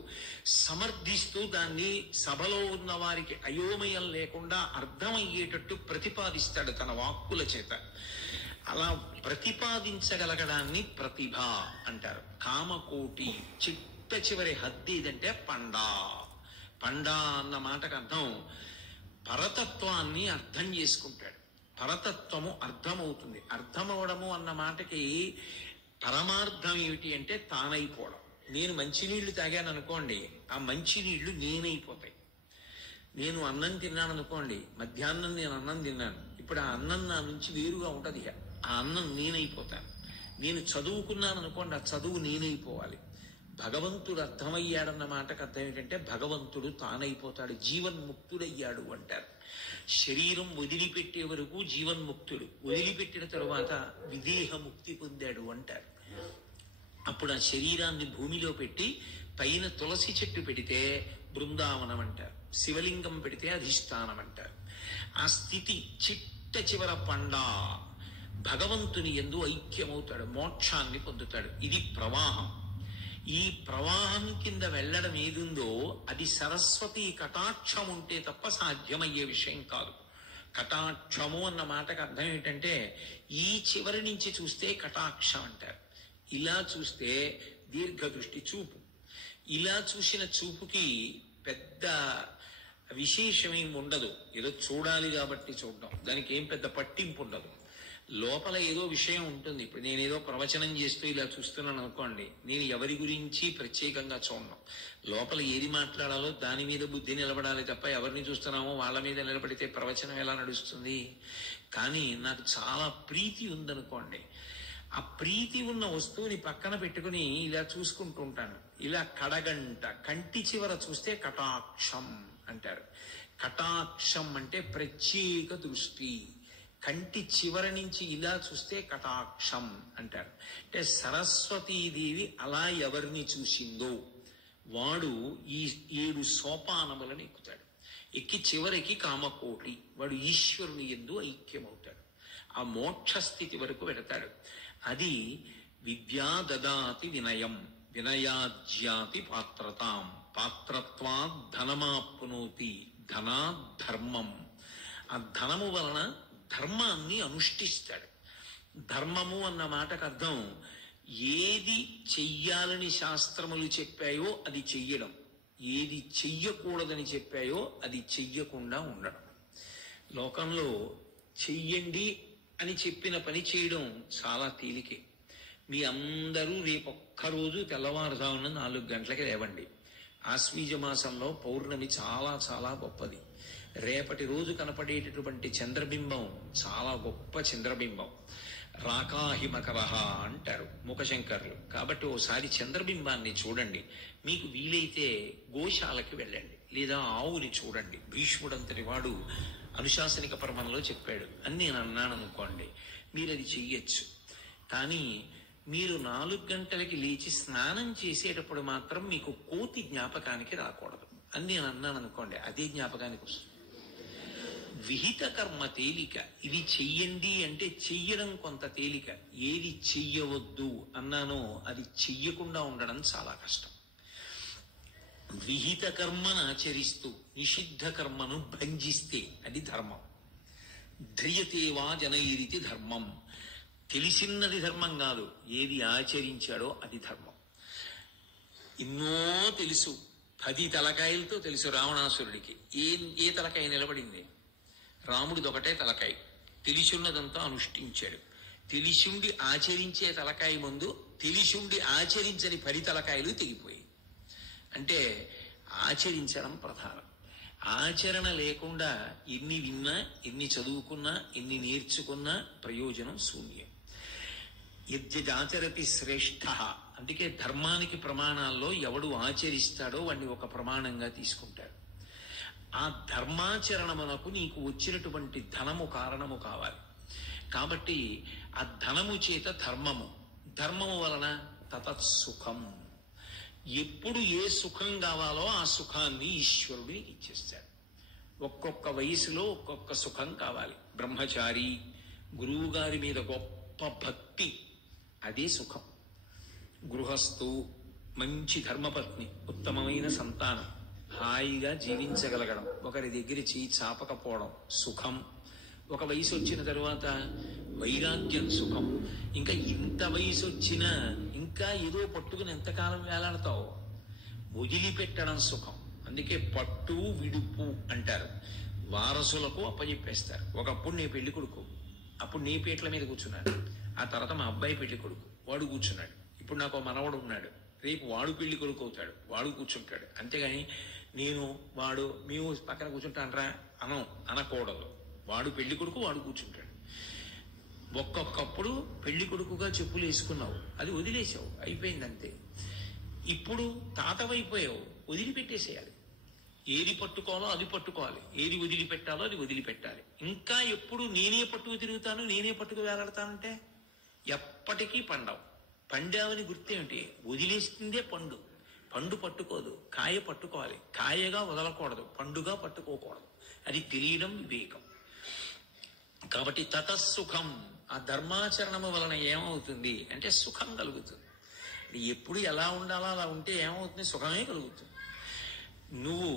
సమర్థిస్తూ దాన్ని సభలో ఉన్న వారికి అయోమయం లేకుండా అర్థమయ్యేటట్టు ప్రతిపాదిస్తాడు తన వాక్కుల చేత. అలా ప్రతిపాదించగలగడాన్ని ప్రతిభ అంటారు. కామకోటి, చిట్ట చివరి హద్దు ఏదంటే పండా. పండా అన్న మాటకు అర్థం పరతత్వాన్ని అర్థం చేసుకుంటాడు. పరతత్వము అర్థమవుతుంది. అర్థమవడము అన్న మాటకి పరమార్థం ఏమిటి అంటే తానైపోవడం. నేను మంచినీళ్లు తాగాను అనుకోండి, ఆ మంచినీళ్లు నేనైపోతాయి. నేను అన్నం తిన్నాను అనుకోండి, మధ్యాహ్నం నేను అన్నం తిన్నాను, ఇప్పుడు ఆ అన్నం నా నుంచి వేరుగా ఉంటది. ఆ అన్నం నేనైపోతాను. నేను చదువుకున్నాను అనుకోండి, ఆ చదువు నేనైపోవాలి. భగవంతుడు అర్థమయ్యాడన్న మాటకు అర్థం ఏంటంటే భగవంతుడు తానైపోతాడు, జీవన్ముక్తుడయ్యాడు అంటారు. శరీరం వదిలిపెట్టే వరకు జీవన్ముక్తుడు, వదిలిపెట్టిన తరువాత విదేహముక్తి పొందాడు అంటారు. అప్పుడు ఆ శరీరాన్ని భూమిలో పెట్టి పైన తులసి చెట్టు పెడితే బృందావనం అంటారు, శివలింగం పెడితే అధిష్టానం అంటారు. ఆ స్థితి చిట్ట చివర పండా భగవంతుని యందు ఐక్యమవుతాడు, మోక్షాన్ని పొందుతాడు. ఇది ప్రవాహం. ఈ ప్రవాహం కింద వెళ్ళడం ఏదుందో అది సరస్వతి కటాక్షం ఉంటే తప్ప సాధ్యమయ్యే విషయం కాదు. కటాక్షము అన్న మాటకు అర్థం ఏంటంటే ఈ చివరి నుంచి చూస్తే కటాక్షం అంటారు, ఇలా చూస్తే దీర్ఘదృష్టి చూపు. ఇలా చూసిన చూపుకి పెద్ద విశేషమేం ఉండదు, ఏదో చూడాలి కాబట్టి చూడడం, దానికి ఏం పెద్ద పట్టింపు ఉండదు. లోపల ఏదో విషయం ఉంటుంది. ఇప్పుడు నేనేదో ప్రవచనం చేస్తూ ఇలా చూస్తున్నాను అనుకోండి, నేను ఎవరి గురించి ప్రత్యేకంగా చూడను. లోపల ఏది మాట్లాడాలో దాని మీద బుద్ధి నిలబడాలి తప్ప ఎవరిని చూస్తున్నామో వాళ్ళ మీద నిలబడితే ప్రవచనం ఎలా నడుస్తుంది? కానీ నాకు చాలా ప్రీతి ఉందనుకోండి, ఆ ప్రీతి ఉన్న వస్తువుని పక్కన పెట్టుకుని ఇలా చూసుకుంటూ ఉంటాను. ఇలా కడగంట కంటి చివర చూస్తే కటాక్షం అంటారు. కటాక్షం అంటే ప్రత్యేక దృష్టి. కంటి చివరి నుంచి ఇలా చూస్తే కటాక్షం అంటారు. అంటే సరస్వతీదేవి అలా ఎవరిని చూసిందో వాడు ఈ 7 సోపానములను ఎక్కుతాడు. ఎక్కి చివరికి కామకోటి, వాడు ఈశ్వరుని యందు ఐక్యమవుతాడు. ఆ మోక్ష స్థితి వరకు వెడతాడు. అది విద్యా దదాతి వినయం, వినయాజ్యాతి పాత్రతాం, పాత్రత్వాత్ ధనమాప్నోతి, ధనాత్ ధర్మం. ఆ ధనము వలన ధర్మాన్ని అనుష్ఠిస్తాడు. ధర్మము అన్న మాటకు అర్థం ఏది చెయ్యాలని శాస్త్రములు చెప్పాయో అది చెయ్యడం, ఏది చెయ్యకూడదని చెప్పాయో అది చెయ్యకుండా ఉండడం. లోకంలో చెయ్యండి అని చెప్పిన పని చేయడం చాలా తేలికే. మీ అందరూ రేపొక్కరోజు తెల్లవారుజామున 4 గంటలకి లేవండి. ఆశ్వీజ మాసంలో పౌర్ణమి చాలా చాలా గొప్పది. రేపటి రోజు కనపడేటటువంటి చంద్రబింబం చాలా గొప్ప చంద్రబింబం. రాకాహిమకరహ అంటారు ముఖశంకర్లు. కాబట్టి ఓసారి చంద్రబింబాన్ని చూడండి. మీకు వీలైతే గోశాలకి వెళ్ళండి, లేదా ఆవుని చూడండి. భీష్ముడంతటి వాడు అనుశాసనిక పర్వంలో చెప్పాడు అని నేను అన్నాను అనుకోండి, మీరు అది చెయ్యొచ్చు. కానీ మీరు 4 గంటలకి లేచి స్నానం చేసేటప్పుడు మాత్రం మీకు కోతి జ్ఞాపకానికి రాకూడదు అని నేను అన్నాను అనుకోండి, అదే జ్ఞాపకానికి వస్తుంది. విహిత కర్మ తేలిక, ఇది చెయ్యండి అంటే చెయ్యడం కొంత తేలిక. ఏది చెయ్యవద్దు అన్నానో అది చెయ్యకుండా ఉండడం చాలా కష్టం. విహిత కర్మను ఆచరిస్తూ నిషిద్ధ కర్మను భంజిస్తే అది ధర్మం. ధ్రియతేవా జనైరితి ధర్మం. తెలిసినది ధర్మం కాదు, ఏది ఆచరించాడో అది ధర్మం. ఎన్నో తెలుసు, 10 తలకాయలతో తెలుసు రావణాసురుడికి. ఏ తలకాయ నిలబడింది? రాముడిది ఒకటే తలకాయ. తెలిసున్నదంతా అనుష్ఠించాడు. తెలిసిండి ఆచరించే తలకాయ ముందు తెలిసిండి ఆచరించని 10 తలకాయలు తెగిపోయాయి. అంటే ఆచరించడం ప్రధానం. ఆచరణ లేకుండా ఎన్ని విన్నా, ఎన్ని చదువుకున్నా, ఎన్ని నేర్చుకున్నా ప్రయోజనం శూన్యం. యజ్జాచరతి శ్రేష్ఠ. అందుకే ధర్మానికి ప్రమాణాల్లో ఎవడు ఆచరిస్తాడో వాడిని ఒక ప్రమాణంగా తీసుకుంటాడు. ఆ ధర్మాచరణమునకు నీకు వచ్చినటువంటి ధనము కారణము కావాలి. కాబట్టి ఆ ధనము చేత ధర్మము వలన తతత్సుఖం. ఎప్పుడు ఏ సుఖం కావాలో ఆ సుఖాన్ని ఈశ్వరుడు ఇచ్చేస్తాడు. ఒక్కొక్క వయసులో ఒక్కొక్క సుఖం కావాలి. బ్రహ్మచారి, గురువు గారి మీద గొప్ప భక్తి, అదే సుఖం. గృహస్థు, మంచి ధర్మపత్ని, ఉత్తమమైన సంతానం, హాయిగా జీవించగలగడం, ఒకరి దగ్గర చేయి చాపకపోవడం సుఖం. ఒక వయసు వచ్చిన తరువాత వైరాగ్యం సుఖం. ఇంకా ఇంత వయసు వచ్చినా ఇంకా ఏదో పట్టుకుని ఎంతకాలం వేలాడతావు? వదిలిపెట్టడం సుఖం. అందుకే పట్టు విడుపు అంటారు. వారసులకు అప్పచెప్పేస్తారు. ఒకప్పుడు నీ పెళ్లి కొడుకు, అప్పుడు నీ పీటల మీద కూర్చున్నాడు. ఆ తర్వాత మా అబ్బాయి పెళ్లి కొడుకు, వాడు కూర్చున్నాడు. ఇప్పుడు నాకు మనవడు ఉన్నాడు, రేపు వాడు పెళ్లి కొడుకు అవుతాడు, వాడు కూర్చుంటాడు. అంతేగాని నేను వాడు మేము పక్కన కూర్చుంటానరా అనకూడదు. వాడు పెళ్లి కొడుకు, వాడు కూర్చుంటాడు. ఒక్కొక్కప్పుడు పెళ్లి కొడుకుగా చెప్పులు వేసుకున్నావు, అది వదిలేసావు, అయిపోయింది అంతే. ఇప్పుడు తాతవైపోయావు, వదిలిపెట్టేసేయాలి. ఏది పట్టుకోవాలో అది పట్టుకోవాలి, ఏది వదిలిపెట్టాలో అది వదిలిపెట్టాలి. ఇంకా ఎప్పుడు నేనే పట్టుకు తిరుగుతాను, నేనే పట్టుకు వేలాడతానంటే ఎప్పటికీ పండవు. పండావని గుర్తేమిటి? వదిలేస్తుందే పండు. పండు పట్టుకోదు, కాయ పట్టుకోవాలి. కాయగా వదలకూడదు, పండుగా పట్టుకోకూడదు. అది తెలియడం వివేకం. కాబట్టి తతస్సుఖం. ఆ ధర్మాచరణము వలన ఏమవుతుంది అంటే సుఖం కలుగుతుంది. ఎప్పుడు ఎలా ఉండాలో అలా ఉంటే ఏమవుతుంది? సుఖమే కలుగుతుంది. నువ్వు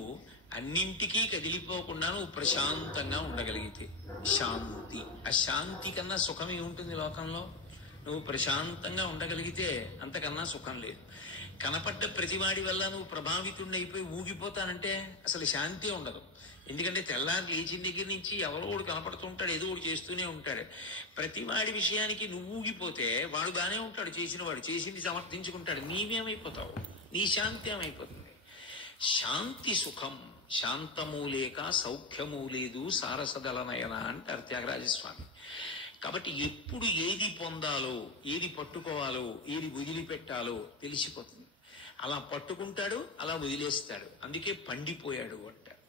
అన్నింటికీ కదిలిపోకుండా నువ్వు ప్రశాంతంగా ఉండగలిగితే శాంతి. ఆ శాంతి కన్నా సుఖం ఏముంటుంది లోకంలో? నువ్వు ప్రశాంతంగా ఉండగలిగితే అంతకన్నా సుఖం లేదు. కనపడ్డ ప్రతివాడి వల్ల నువ్వు ప్రభావితుడిని అయిపోయి ఊగిపోతానంటే అసలు శాంతి ఉండదు. ఎందుకంటే తెల్లారి లేచిన దగ్గర నుంచి ఎవరో ఒకడు కనపడుతుంటాడు, ఏదో ఒకటి చేస్తూనే ఉంటాడు. ప్రతివాడి విషయానికి నువ్వు ఊగిపోతే వాడు బానే ఉంటాడు, చేసిన వాడు చేసింది సమర్థించుకుంటాడు, నీవేమైపోతావు? నీ శాంతి ఏమైపోతుంది? శాంతి సుఖం. శాంతము లేక సౌఖ్యము లేదు సారసదల నయన అంటారు త్యాగరాజస్వామి. కాబట్టి ఎప్పుడు ఏది పొందాలో, ఏది పట్టుకోవాలో, ఏది వదిలిపెట్టాలో తెలిసిపోతుంది. అలా పట్టుకుంటాడు, అలా వదిలేస్తాడు. అందుకే పండిపోయాడు అంటారు.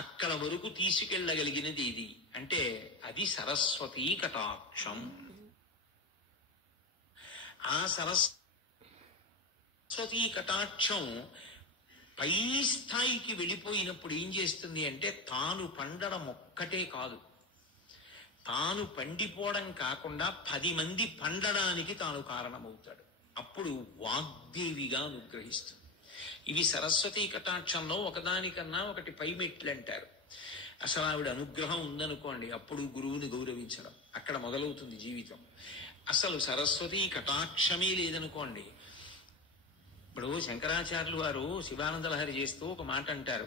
అక్కడ వరకు తీసుకెళ్ళగలిగినది ఇది అంటే అది సరస్వతీ కటాక్షం. ఆ సరస్వతీ కటాక్షం పై స్థాయికి వెళ్ళిపోయినప్పుడు ఏం చేస్తుంది అంటే తాను పండడం ఒక్కటే కాదు, తాను పండిపోవడం కాకుండా 10 మంది పండడానికి తాను కారణమవుతాడు. అప్పుడు వాగ్దేవిగా అనుగ్రహిస్తుంది. ఇవి సరస్వతీ కటాక్షంలో ఒకదానికన్నా ఒకటి పై మెట్లు అంటారు. అసలు ఆవిడ అనుగ్రహం ఉందనుకోండి, అప్పుడు గురువుని గౌరవించడం అక్కడ మొదలవుతుంది జీవితం. అసలు సరస్వతీ కటాక్షమే లేదనుకోండి, ఇప్పుడు శంకరాచార్యులు వారు శివానందలహరి చేస్తూ ఒక మాట అంటారు,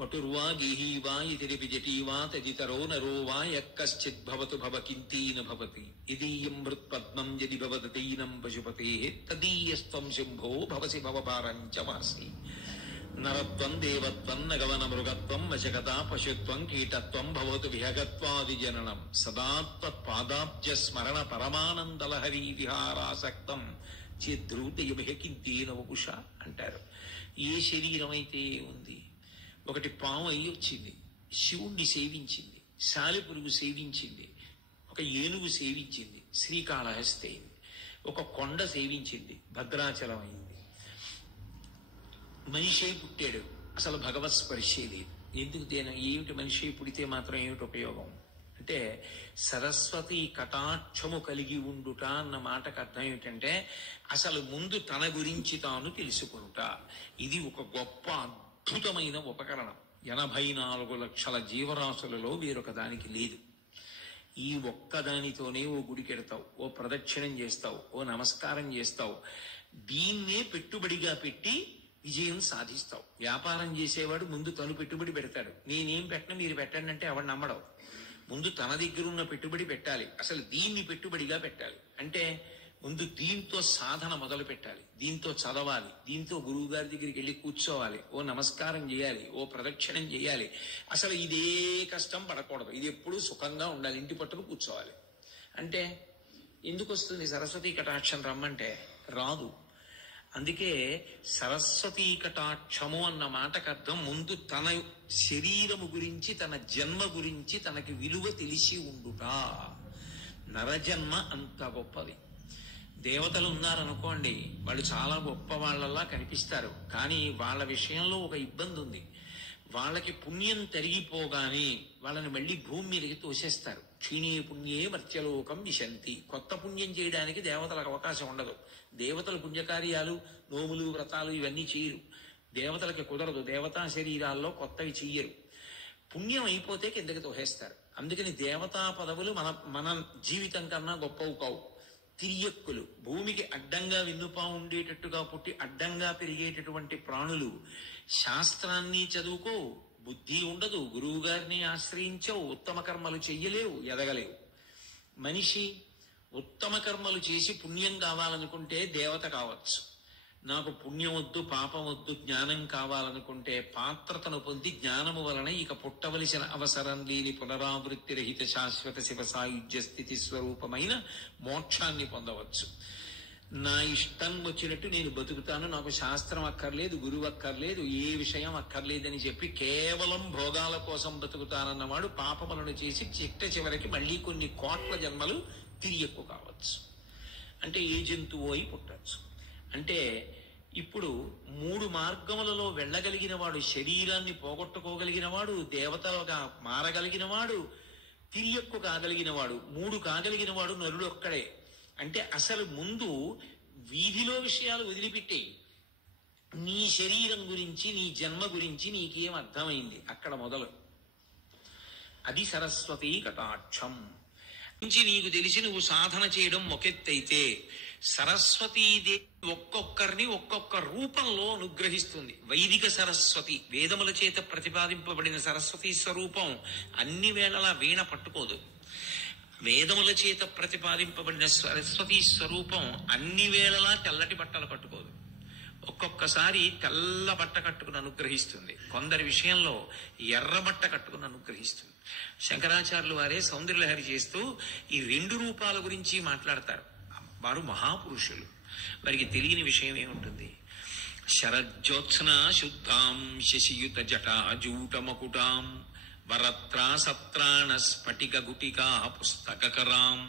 వటుర్వా గేహీవా ఇతిరిపి జటీవా తదితరో నరో వా యక్కశ్చిద్భవతు భవకింతీన భవతి ఇదీయం మృత్పద్మం యది భవదీనం పశుపతే తదీయస్త్వం శంభో భవసి భవపారంచమాసి నరత్వం దేవత్వం నగవన మృగత్వం వశకతా పశుత్వం కీటత్వం భవతు విహగత్వాదిజననం సదా త్వత్పాదాబ్జ స్మరణ పరమానందలహరీ విహారాసక్తం చేద్రూతయమిహకింతేన వపుష అంటారు. ఏ శరీరం అయితే ఉంది, ఒకటి పాము అయి వచ్చింది, శివుణ్ణి సేవించింది, సాలెపురుగు సేవించింది, ఒక ఏనుగు సేవించింది, శ్రీకాళహస్తి అయింది, ఒక కొండ సేవించింది, భద్రాచలం అయింది. మనిషి పుట్టాడు, అసలు భగవత్ స్పర్శే లేదు. ఎందుకు ఏమిటి మనిషి పుడితే మాత్రం ఏమిటి ఉపయోగం అంటే సరస్వతి కటాక్షము కలిగి ఉండుట అన్న మాటకు అర్థం ఏమిటంటే అసలు ముందు తన గురించి తాను తెలుసుకుంటా. ఇది ఒక గొప్ప అద్భుతమైన ఉపకరణం. 84 లక్షల జీవరాశులలో వేరొక దానికి లేదు. ఈ ఒక్కదానితోనే ఓ గుడికెడతావు, ఓ ప్రదక్షిణం చేస్తావు, ఓ నమస్కారం చేస్తావు. దీన్నే పెట్టుబడిగా పెట్టి విజయం సాధిస్తావు. వ్యాపారం చేసేవాడు ముందు తను పెట్టుబడి పెడతాడు. నేనేం పెట్టను మీరు పెట్టండి అంటే ఎవడు నమ్మడం. ముందు తన దగ్గరున్న పెట్టుబడి పెట్టాలి. అసలు దీన్ని పెట్టుబడిగా పెట్టాలి అంటే ముందు దీంతో సాధన మొదలు పెట్టాలి, దీంతో చదవాలి, దీంతో గురువు గారి దగ్గరికి వెళ్ళి కూర్చోవాలి, ఓ నమస్కారం చేయాలి, ఓ ప్రదక్షిణం చేయాలి. అసలు ఇదే కష్టం పడకూడదు, ఇది ఎప్పుడూ సుఖంగా ఉండాలి, ఇంటి పట్టును కూర్చోవాలి. అంటే ఎందుకు వస్తుంది సరస్వతీ కటాక్షం రమ్మంటే? రాదు. అందుకే సరస్వతీ కటాక్షము అన్న మాటకు అర్థం ముందు తన శరీరము గురించి, తన జన్మ గురించి తనకి విలువ తెలిసి ఉండుట. నరజన్మ అంత గొప్పది. దేవతలు ఉన్నారనుకోండి, వాళ్ళు చాలా గొప్ప వాళ్ళలా కనిపిస్తారు, కానీ వాళ్ళ విషయంలో ఒక ఇబ్బంది ఉంది. వాళ్ళకి పుణ్యం తరిగిపోగానే వాళ్ళని మళ్ళీ భూమి మీదకి తోసేస్తారు. క్షీణే పుణ్యే మర్త్యలోకం విశంతి. కొత్త పుణ్యం చేయడానికి దేవతలకు అవకాశం ఉండదు. దేవతలు పుణ్యకార్యాలు, నోములు, వ్రతాలు ఇవన్నీ చేయరు. దేవతలకి కుదరదు. దేవతా శరీరాల్లో కొత్తవి చెయ్యరు. పుణ్యం అయిపోతే కిందకి తోసేస్తారు. అందుకని దేవతా పదవులు మన జీవితం కన్నా గొప్పవి కావు. తిరియక్కులు, భూమికి అడ్డంగా వెన్నుపా ఉండేటట్టుగా పుట్టి అడ్డంగా పెరిగేటటువంటి ప్రాణులు. శాస్త్రాన్ని చదువుకో, బుద్ధి ఉండదు, గురువు గారిని ఆశ్రయించవు, ఉత్తమ కర్మలు చెయ్యలేవు, ఎదగలేవు. మనిషి ఉత్తమ కర్మలు చేసి పుణ్యం కావాలనుకుంటే దేవత కావచ్చు. నాకు పుణ్యం వద్దు, పాపం వద్దు, జ్ఞానం కావాలనుకుంటే పాత్రతను పొంది జ్ఞానము వలన ఇక పుట్టవలసిన అవసరం లేని పునరావృత్తి రహిత శాశ్వత శివ సాయుధ్య స్థితి స్వరూపమైన మోక్షాన్ని పొందవచ్చు. నా ఇష్టం వచ్చినట్టు నేను బతుకుతాను, నాకు శాస్త్రం అక్కర్లేదు, గురువు అక్కర్లేదు, ఏ విషయం అక్కర్లేదని చెప్పి కేవలం భోగాల కోసం బతుకుతానన్నవాడు పాపములను చేసి చివరికి మళ్ళీ కొన్ని కోట్ల జన్మలు తిరియక్కు కావచ్చు. అంటే ఏ జంతువు అయి పుట్టచ్చు. అంటే ఇప్పుడు 3 మార్గములలో వెళ్ళగలిగిన వాడు, శరీరాన్ని పోగొట్టుకోగలిగిన వాడు, దేవతలుగా మారగలిగిన వాడు, తిరియక్కు కాగలిగిన వాడు, 3 కాగలిగిన వాడు నరుడు ఒక్కడే. అంటే అసలు ముందు వీధిలో విషయాలు వదిలిపెట్టి నీ శరీరం గురించి, నీ జన్మ గురించి నీకేం అర్థమైంది అక్కడ మొదలు. అది సరస్వతీ కటాక్షం నుంచి నీకు తెలిసి నువ్వు సాధన చేయడం ఒకెత్తైతే, సరస్వతీదేవి ఒక్కొక్కరిని ఒక్కొక్క రూపంలో అనుగ్రహిస్తుంది. వైదిక సరస్వతి, వేదముల చేత ప్రతిపాదింపబడిన సరస్వతీ స్వరూపం అన్ని వేళలా వీణ పట్టుకోదు. వేదముల చేత ప్రతిపాదింపబడిన సరస్వతీ స్వరూపం అన్ని వేళలా తెల్లటి బట్టలు కట్టుకోదు. ఒక్కొక్కసారి తెల్ల బట్ట కట్టుకుని అనుగ్రహిస్తుంది, కొందరి విషయంలో ఎర్ర బట్ట కట్టుకుని అనుగ్రహిస్తుంది. శంకరాచార్యులు వారే సౌందర్యలహరి చేస్తూ ఈ 2 రూపాల గురించి మాట్లాడతారు. వారు మహాపురుషులు, వారికి తెలియని విషయం ఏముంటుంది. శరజ్యోత్స్నా శుద్ధాం శశియుత జటాజూటమకుటాం వరత్రాసత్రాణ స్ఫటిక గుటికా పుస్తకరాం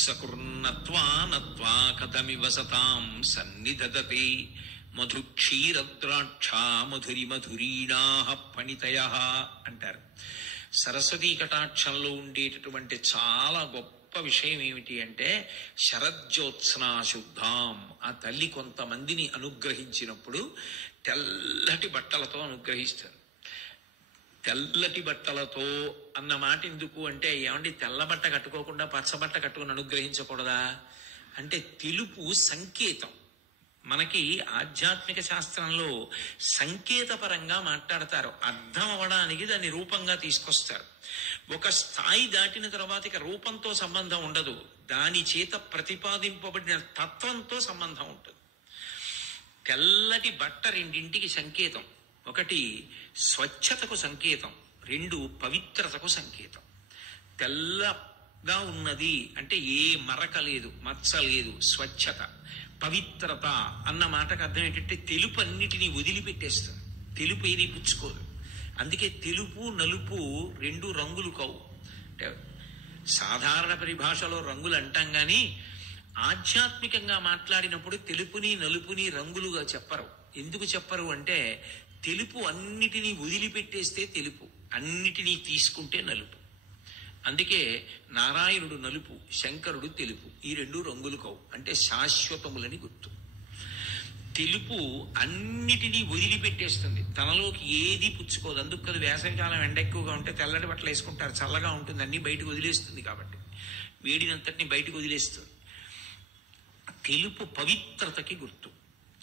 సకృన్నత్వా నత్వా కథమివ సతాం సన్నిధదతే మధుక్షీరద్రాక్షా మధురి మధురీణా పణితయ అంటారు. సరస్వతీ కటాక్షంలో ఉండేటటువంటి చాలా గొప్ప విషయం ఏమిటి అంటే శరజ్యోత్స్నా శుద్ధాం. ఆ తల్లి కొంతమందిని అనుగ్రహించినప్పుడు తెల్లటి బట్టలతో అనుగ్రహిస్తారు. తెల్లటి బట్టలతో అన్న మాట ఎందుకు అంటే, ఏమండి తెల్ల బట్ట కట్టుకోకుండా పచ్చబట్ట కట్టుకుని అనుగ్రహించకూడదా అంటే, తెలుపు సంకేతం. మనకి ఆధ్యాత్మిక శాస్త్రంలో సంకేతపరంగా మాట్లాడతారు. అర్థం అవ్వడానికి దాన్ని రూపంగా తీసుకొస్తారు. ఒక స్థాయి దాటిన తర్వాత ఇక రూపంతో సంబంధం ఉండదు, దాని చేత ప్రతిపాదింపబడిన తత్వంతో సంబంధం ఉంటుంది. తెల్లటి బట్ట రెండింటికి సంకేతం. ఒకటి స్వచ్ఛతకు సంకేతం, రెండు పవిత్రతకు సంకేతం. తెల్లగా ఉన్నది అంటే ఏ మరక లేదు, మచ్చ లేదు, స్వచ్ఛత, పవిత్రత అన్న మాటకు అర్థం ఏంటంటే తెలుపు అన్నిటినీ వదిలిపెట్టేస్తుంది, తెలుపు ఏది పుచ్చుకోదు. అందుకే తెలుపు నలుపు రెండు రంగులు కావు. అంటే సాధారణ పరిభాషలో రంగులు అంటాం కానీ ఆధ్యాత్మికంగా మాట్లాడినప్పుడు తెలుపుని నలుపుని రంగులుగా చెప్పరు. ఎందుకు చెప్పరు అంటే, తెలుపు అన్నిటినీ వదిలిపెట్టేస్తే తెలుపు, అన్నిటినీ తీసుకుంటే నలుపు. అందుకే నారాయణుడు నలుపు, శంకరుడు తెలుపు, ఈ రెండు రంగులు కావు, అంటే శాశ్వతములని గుర్తు. తెలుపు అన్నిటినీ వదిలిపెట్టేస్తుంది, తనలోకి ఏది పుచ్చుకోదు. అందుకు కదా వేసవికాలం ఎండ ఎక్కువగా ఉంటే తెల్లటి బట్టలు వేసుకుంటారు, చల్లగా ఉంటుంది, అన్ని బయటకు వదిలేస్తుంది కాబట్టి, వేడినంతటిని బయటకు వదిలేస్తుంది. తెలుపు పవిత్రతకి గుర్తు.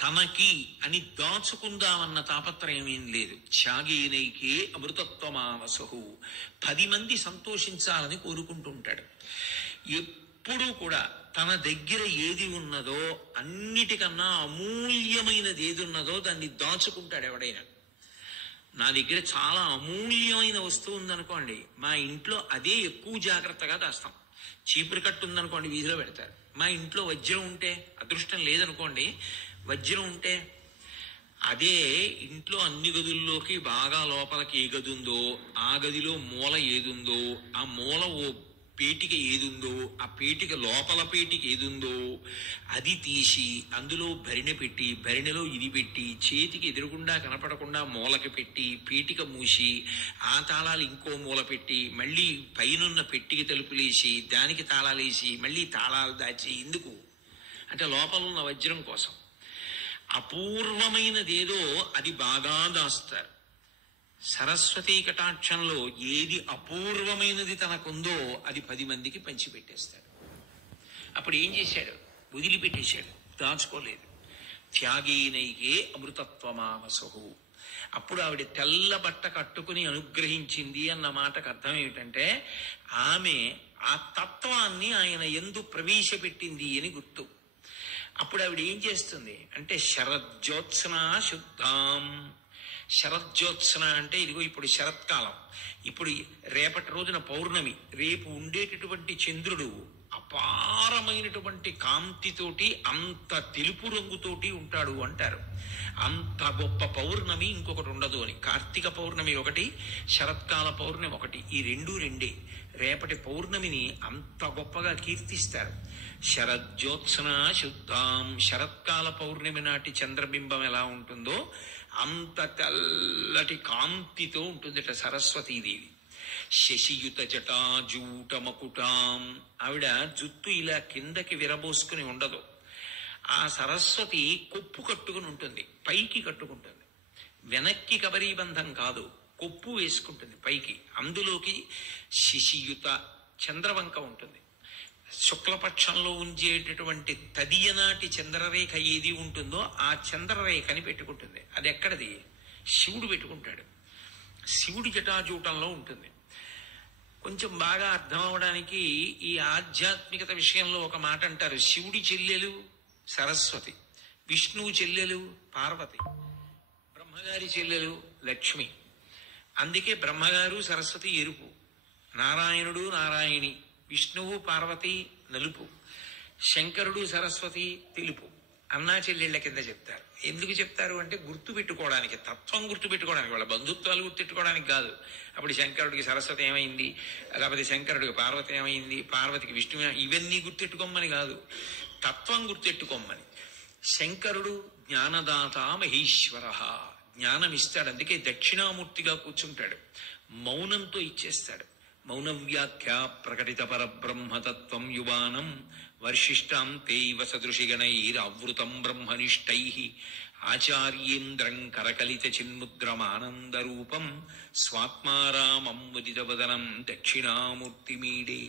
తనకి అని దాచుకుందామన్న తాపత్రయం ఏం లేదు. త్యాగేనైకే అమృతత్వమావసహు, 10 మంది సంతోషించాలని కోరుకుంటుంటాడు. ఎప్పుడూ కూడా తన దగ్గర ఏది ఉన్నదో, అన్నిటికన్నా అమూల్యమైనది ఏది ఉన్నదో దాన్ని దాచుకుంటాడు ఎవడైనా. నా దగ్గర చాలా అమూల్యమైన వస్తువు ఉందనుకోండి, మా ఇంట్లో అదే ఎక్కువ జాగ్రత్తగా దాస్తాం. చీపురు కట్టు ఉందనుకోండి, వీధిలో పెడతారు. మా ఇంట్లో వజ్రం ఉంటే, అదృష్టం లేదనుకోండి, వజ్రం ఉంటే అదే ఇంట్లో అన్ని గదుల్లోకి బాగా లోపలికి ఏ గది ఉందో ఆ గదిలో మూల ఏదుందో, ఆ మూల ఓ పేటిక ఏదుందో, ఆ పేటిక లోపల పేటిక ఏదుందో అది తీసి అందులో భరిణె పెట్టి, భరిణెలో ఇది పెట్టి, చేతికి ఎదురుగుండా కనపడకుండా మూలకి పెట్టి, పేటిక మూసి, ఆ తాళాలు ఇంకో మూల పెట్టి, మళ్ళీ పైనున్న పెట్టికి తలుపులేసి, దానికి తాళాలేసి, మళ్ళీ తాళాలు దాచి. ఎందుకు అంటే లోపల ఉన్న వజ్రం కోసం. అపూర్వమైనదేదో అది బాగా దాస్తారు. సరస్వతీ కటాక్షంలో ఏది అపూర్వమైనది తనకుందో అది 10 మందికి పంచిపెట్టేస్తాడు. అప్పుడు ఏం చేశాడు? వదిలిపెట్టేశాడు, దాచుకోలేదు. త్యాగేనైకే అమృతత్వమావసహు. అప్పుడు ఆవిడ తెల్ల బట్ట కట్టుకుని అనుగ్రహించింది అన్న మాటకు అర్థం ఏమిటంటే, ఆమె ఆ తత్వాన్ని ఆయన యందు ప్రవేశపెట్టింది అని గుర్తు. అప్పుడు ఆవిడ ఏం చేస్తుంది అంటే, శరజ్యోత్స్న శుద్ధాం. శరజ్యోత్స్న అంటే ఇదిగో ఇప్పుడు శరత్కాలం, ఇప్పుడు రేపటి రోజున పౌర్ణమి, రేపు ఉండేటటువంటి చంద్రుడు అపారమైనటువంటి కాంతితోటి, అంత తెలుపు రంగుతోటి ఉంటాడు అంటారు. అంత గొప్ప పౌర్ణమి ఇంకొకటి ఉండదు అని. కార్తీక పౌర్ణమి ఒకటి, శరత్కాల పౌర్ణమి ఒకటి, ఈ రెండే. రేపటి పౌర్ణమిని అంత గొప్పగా కీర్తిస్తారు. శరజ్యోత్స్న శుద్ధాం. శరత్కాల పౌర్ణమి నాటి చంద్రబింబం ఎలా ఉంటుందో అంత తెల్లటి కాంతితో ఉంటుందట సరస్వతీదేవి. శశియుత జటాజూట మకుటాం. ఆవిడ జుత్తు ఇలా కిందకి విరబోసుకుని ఉండదు. ఆ సరస్వతి కొప్పు కట్టుకుని ఉంటుంది, పైకి కట్టుకుంటుంది. వెనక్కి కబరీబంధం కాదు, కొప్పు వేసుకుంటుంది పైకి. అందులోకి శిశియుత చంద్రవంక ఉంటుంది. శుక్లపక్షంలో ఉంచేటటువంటి తదియనాటి చంద్రరేఖ ఏది ఉంటుందో ఆ చంద్రరేఖని పెట్టుకుంటుంది. అది ఎక్కడది? శివుడు పెట్టుకుంటాడు. శివుడి జటాజూటంలో ఉంటుంది. కొంచెం బాగా అర్థం అవడానికి ఈ ఆధ్యాత్మికత విషయంలో ఒక మాట అంటారు. శివుడి చెల్లెలు సరస్వతి, విష్ణువు చెల్లెలు పార్వతి, బ్రహ్మగారి చెల్లెలు లక్ష్మి. అందుకే బ్రహ్మగారు సరస్వతి ఎరుపు, నారాయణుడు నారాయణి, విష్ణువు పార్వతి నలుపు, శంకరుడు సరస్వతి తెలుపు. అన్నా చెల్లెళ్ళ కింద చెప్తారు. ఎందుకు చెప్తారు అంటే గుర్తు పెట్టుకోవడానికి, తత్వం గుర్తు పెట్టుకోవడానికి, వాళ్ళ బంధుత్వాలు గుర్తెట్టుకోవడానికి కాదు. అప్పుడు శంకరుడికి సరస్వతి ఏమైంది, లేకపోతే శంకరుడికి పార్వతి ఏమైంది, పార్వతికి విష్ణు, ఇవన్నీ గుర్తెట్టుకోమని కాదు, తత్వం గుర్తెట్టుకోమని. శంకరుడు జ్ఞానదాత మహేశ్వర, జ్ఞానం ఇస్తాడు. అందుకే దక్షిణామూర్తిగా కూర్చుంటాడు, మౌనంతో ఇచ్చేస్తాడు. మౌన వ్యాఖ్య ప్రకటిత పరబ్రహ్మతత్వం యువానం వర్షిష్టాం తైవ సదృశిగణైరావృతం బ్రహ్మనిష్టై ఆచార్యేంద్రం కరకలిత చిన్ముద్రమానందరూపం స్వాత్మారామం ముదితవదనం దక్షిణామూర్తిమీడే.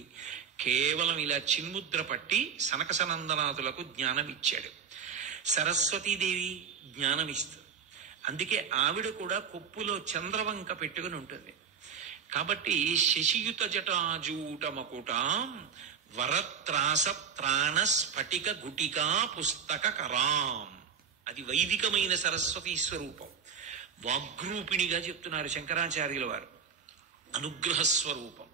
కేవలం ఇలా చిన్ముద్ర పట్టి సనకసనందనాథులకు జ్ఞానం ఇచ్చాడు. సరస్వతీదేవి జ్ఞానం ఇస్తుంది. అందుకే ఆవిడ కూడా కొప్పులో చంద్రవంక పెట్టుకుని ఉంటుంది. కాబట్టి శశియుత జటాజూట మకుటాం వరత్రాస త్రాణ స్ఫటిక గుటికా పుస్తక కరాం. అది వైదికమైన సరస్వతీ స్వరూపం. వాగ్రూపిణిగా చెప్తున్నారు శంకరాచార్యుల వారు. అనుగ్రహ స్వరూపం.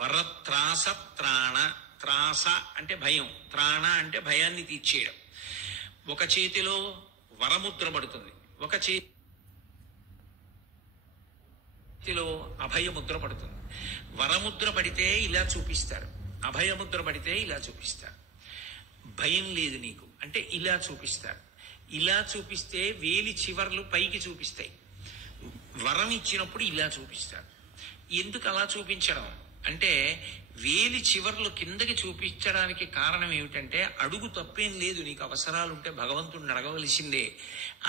వరత్రాస త్రాణ, త్రాస అంటే భయం, త్రాణ అంటే భయాన్ని తీర్చేయడం. ఒక చేతిలో వరముద్ర పడుతుంది, ఒక చేతిలో అభయముద్ర పడుతుంది. వరముద్ర పడితే ఇలా చూపిస్తారు, అభయముద్ర పడితే ఇలా చూపిస్తారు. భయం లేదు నీకు అంటే ఇలా చూపిస్తారు. ఇలా చూపిస్తే వేలి చివర్లు పైకి చూపిస్తాయి. వరం ఇచ్చినప్పుడు ఇలా చూపిస్తారు. ఎందుకు అలా చూపించడం అంటే, వేలి చివర్లు కిందకి చూపించడానికి కారణం ఏమిటంటే, అడుగు తప్పేం లేదు, నీకు అవసరాలుంటే భగవంతుడిని అడగవలసిందే.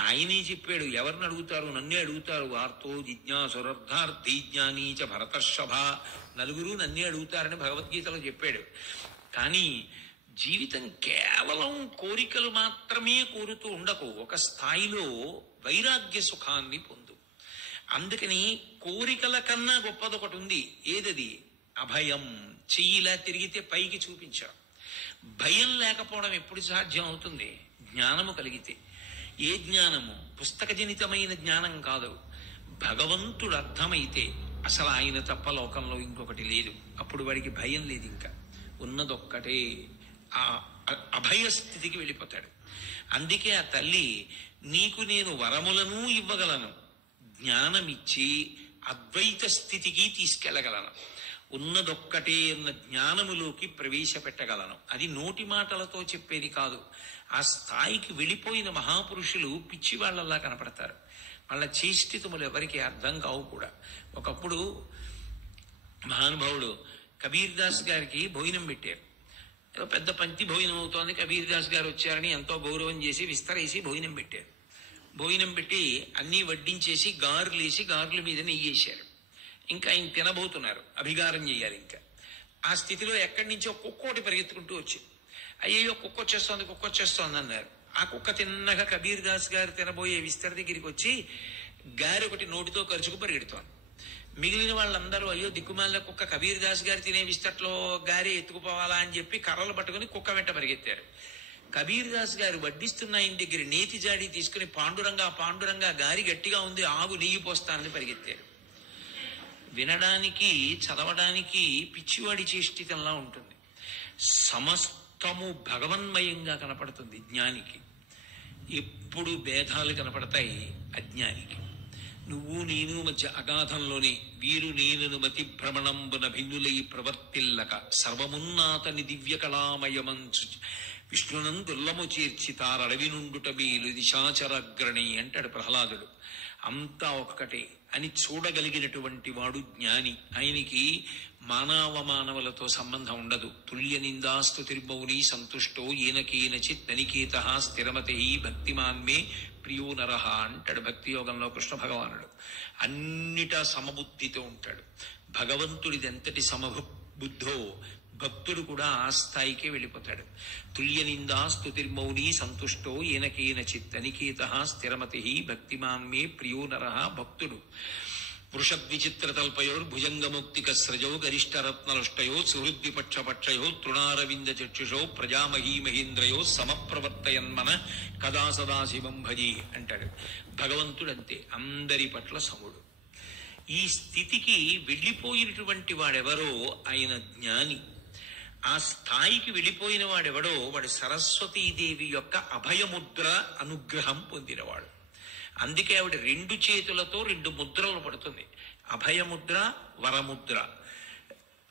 ఆయనే చెప్పాడు, ఎవరిని అడుగుతారు, నన్నే అడుగుతారు. వార్తో జిజ్ఞాసురర్థార్థి జ్ఞానీచ భరతర్షభ, నలుగురు నన్నే అడుగుతారని భగవద్గీతలో చెప్పాడు. కానీ జీవితం కేవలం కోరికలు మాత్రమే కోరుతూ ఉండకు, ఒక స్థాయిలో వైరాగ్య సుఖాన్ని పొందు. అందుకని కోరికల కన్నా గొప్పదొకటి ఉంది. ఏదది? అభయం. చెయ్యిలా తిరిగితే పైకి చూపించడం. భయం లేకపోవడం ఎప్పుడు సాధ్యం అవుతుంది? జ్ఞానము కలిగితే. ఏ జ్ఞానము? పుస్తకజనితమైన జ్ఞానం కాదు, భగవంతుడు అర్థమైతే అసలు ఆయన తప్ప లోకంలో ఇంకొకటి లేదు. అప్పుడు వాడికి భయం లేదు, ఇంకా ఉన్నదొక్కటే. ఆ అభయ స్థితికి వెళ్ళిపోతాడు. అందుకే ఆ తల్లి, నీకు నేను వరములను ఇవ్వగలను, జ్ఞానమిచ్చి అద్వైత స్థితికి తీసుకెళ్లగలను, ఉన్నదొక్కటే అన్న జ్ఞానములోకి ప్రవేశపెట్టగలను. అది నోటి మాటలతో చెప్పేది కాదు. ఆ స్థాయికి వెళ్ళిపోయిన మహాపురుషులు పిచ్చివాళ్లలా కనపడతారు. వాళ్ళ చేష్టితములు ఎవరికి అర్థం కావు కూడా. ఒకప్పుడు మహానుభావుడు కబీర్ దాస్ గారికి భోజనం పెట్టారు. ఏదో పెద్ద పంక్తి భోజనం అవుతోంది, కబీర్ దాస్ గారు వచ్చారని ఎంతో గౌరవం చేసి విస్తరేసి భోజనం పెట్టారు. భోజనం పెట్టి అన్నీ వడ్డించేసి గారులేసి గారుల మీద నెయ్యేశారు. ఇంకా ఆయన తినబోతున్నారు, అభిగారం చేయాలి. ఇంకా ఆ స్థితిలో ఎక్కడి నుంచో కుక్కోటి పరిగెత్తుకుంటూ వచ్చింది. అయ్యో కుక్క వచ్చేస్తోంది అన్నారు. ఆ కుక్క తిన్నగా కబీర్ దాస్ గారు తినబోయే విస్తర దగ్గరికి వచ్చి గారి ఒకటి నోటితో ఖర్చుకు పరిగెడుతోంది. మిగిలిన వాళ్ళందరూ అయ్యో దిక్కుమాల కుక్క, కబీర్ దాస్ గారు తినే విస్తట్లో గారి ఎత్తుకుపోవాలా అని చెప్పి కర్రలు పట్టుకుని కుక్క వెంట పరిగెత్తారు. కబీర్ దాస్ గారు వడ్డిస్తున్న ఆయన దగ్గర నేతి జాడి తీసుకుని పాండురంగా గారి గట్టిగా ఉంది, ఆగు నెయ్యి పోస్తానని పరిగెత్తారు. వినడానికి చదవడానికి పిచ్చివాడి చేష్టితంలా ఉంటుంది. సమస్తము భగవన్మయంగా కనపడుతుంది జ్ఞానికి. ఎప్పుడు భేదాలు కనపడతాయి అజ్ఞానికి. నువ్వు నేను మధ్య అగాధంలోనే వీరు నేను మతి భ్రమణంబున భిన్నులై ప్రవర్తిల్లక సర్వమున్నాతని దివ్య కళామయమంచు విష్ణునందుల్లము చేర్చి తారడవి నుండుట వీలు దిశాచరగ్రణి అంటాడు ప్రహ్లాదుడు. అంతా ఒక్కటే అని చూడగలిగినటువంటి వాడు జ్ఞాని. ఆయనకి మానవలతో సంబంధం ఉండదు. తుల్య నిందాస్తు తిర్మౌని సంతుష్టో ఏనకేనచిత్ ననికేత స్థిరమతి భక్తిమాన్మే ప్రియో నరహ అంటాడు భక్తి యోగంలో కృష్ణ భగవానుడు. అన్నిటా సమబుద్ధితో ఉంటాడు. భగవంతుడిది ఎంతటి సమబుద్ధో భక్తుడు కూడా ఆ స్థాయికే వెళ్ళిపోతాడు. తుల్య నిందా స్తుతిర్మౌని సంతుష్టో ఏనకేనచిత్ అనికేత స్థిరమతి భక్తిమాన్మే ప్రియో నరః భక్తుడు. వృషద్విచిత్రతల్పయోర్భుజంగముక్తికస్రజో గరిష్టరత్నలుష్టయో సుహృద్విపక్షపక్షయో తృణారవింద చక్షుషో ప్రజామహీమహీంద్రయో సమప్రవర్తయన్మన కదా సదాశివం భజి అంటాడు. భగవంతుడంతే, అందరి పట్ల సముడు. ఈ స్థితికి వెళ్ళిపోయినటువంటి వాడెవరో ఆయన జ్ఞాని. ఆ స్థాయికి వెళ్ళిపోయిన వాడెవడో వాడు సరస్వతీదేవి యొక్క అభయముద్ర అనుగ్రహం పొందినవాడు. అందుకే ఆవిడ 2 చేతులతో 2 ముద్రలు పడుతుంది. అభయముద్ర, వరముద్ర.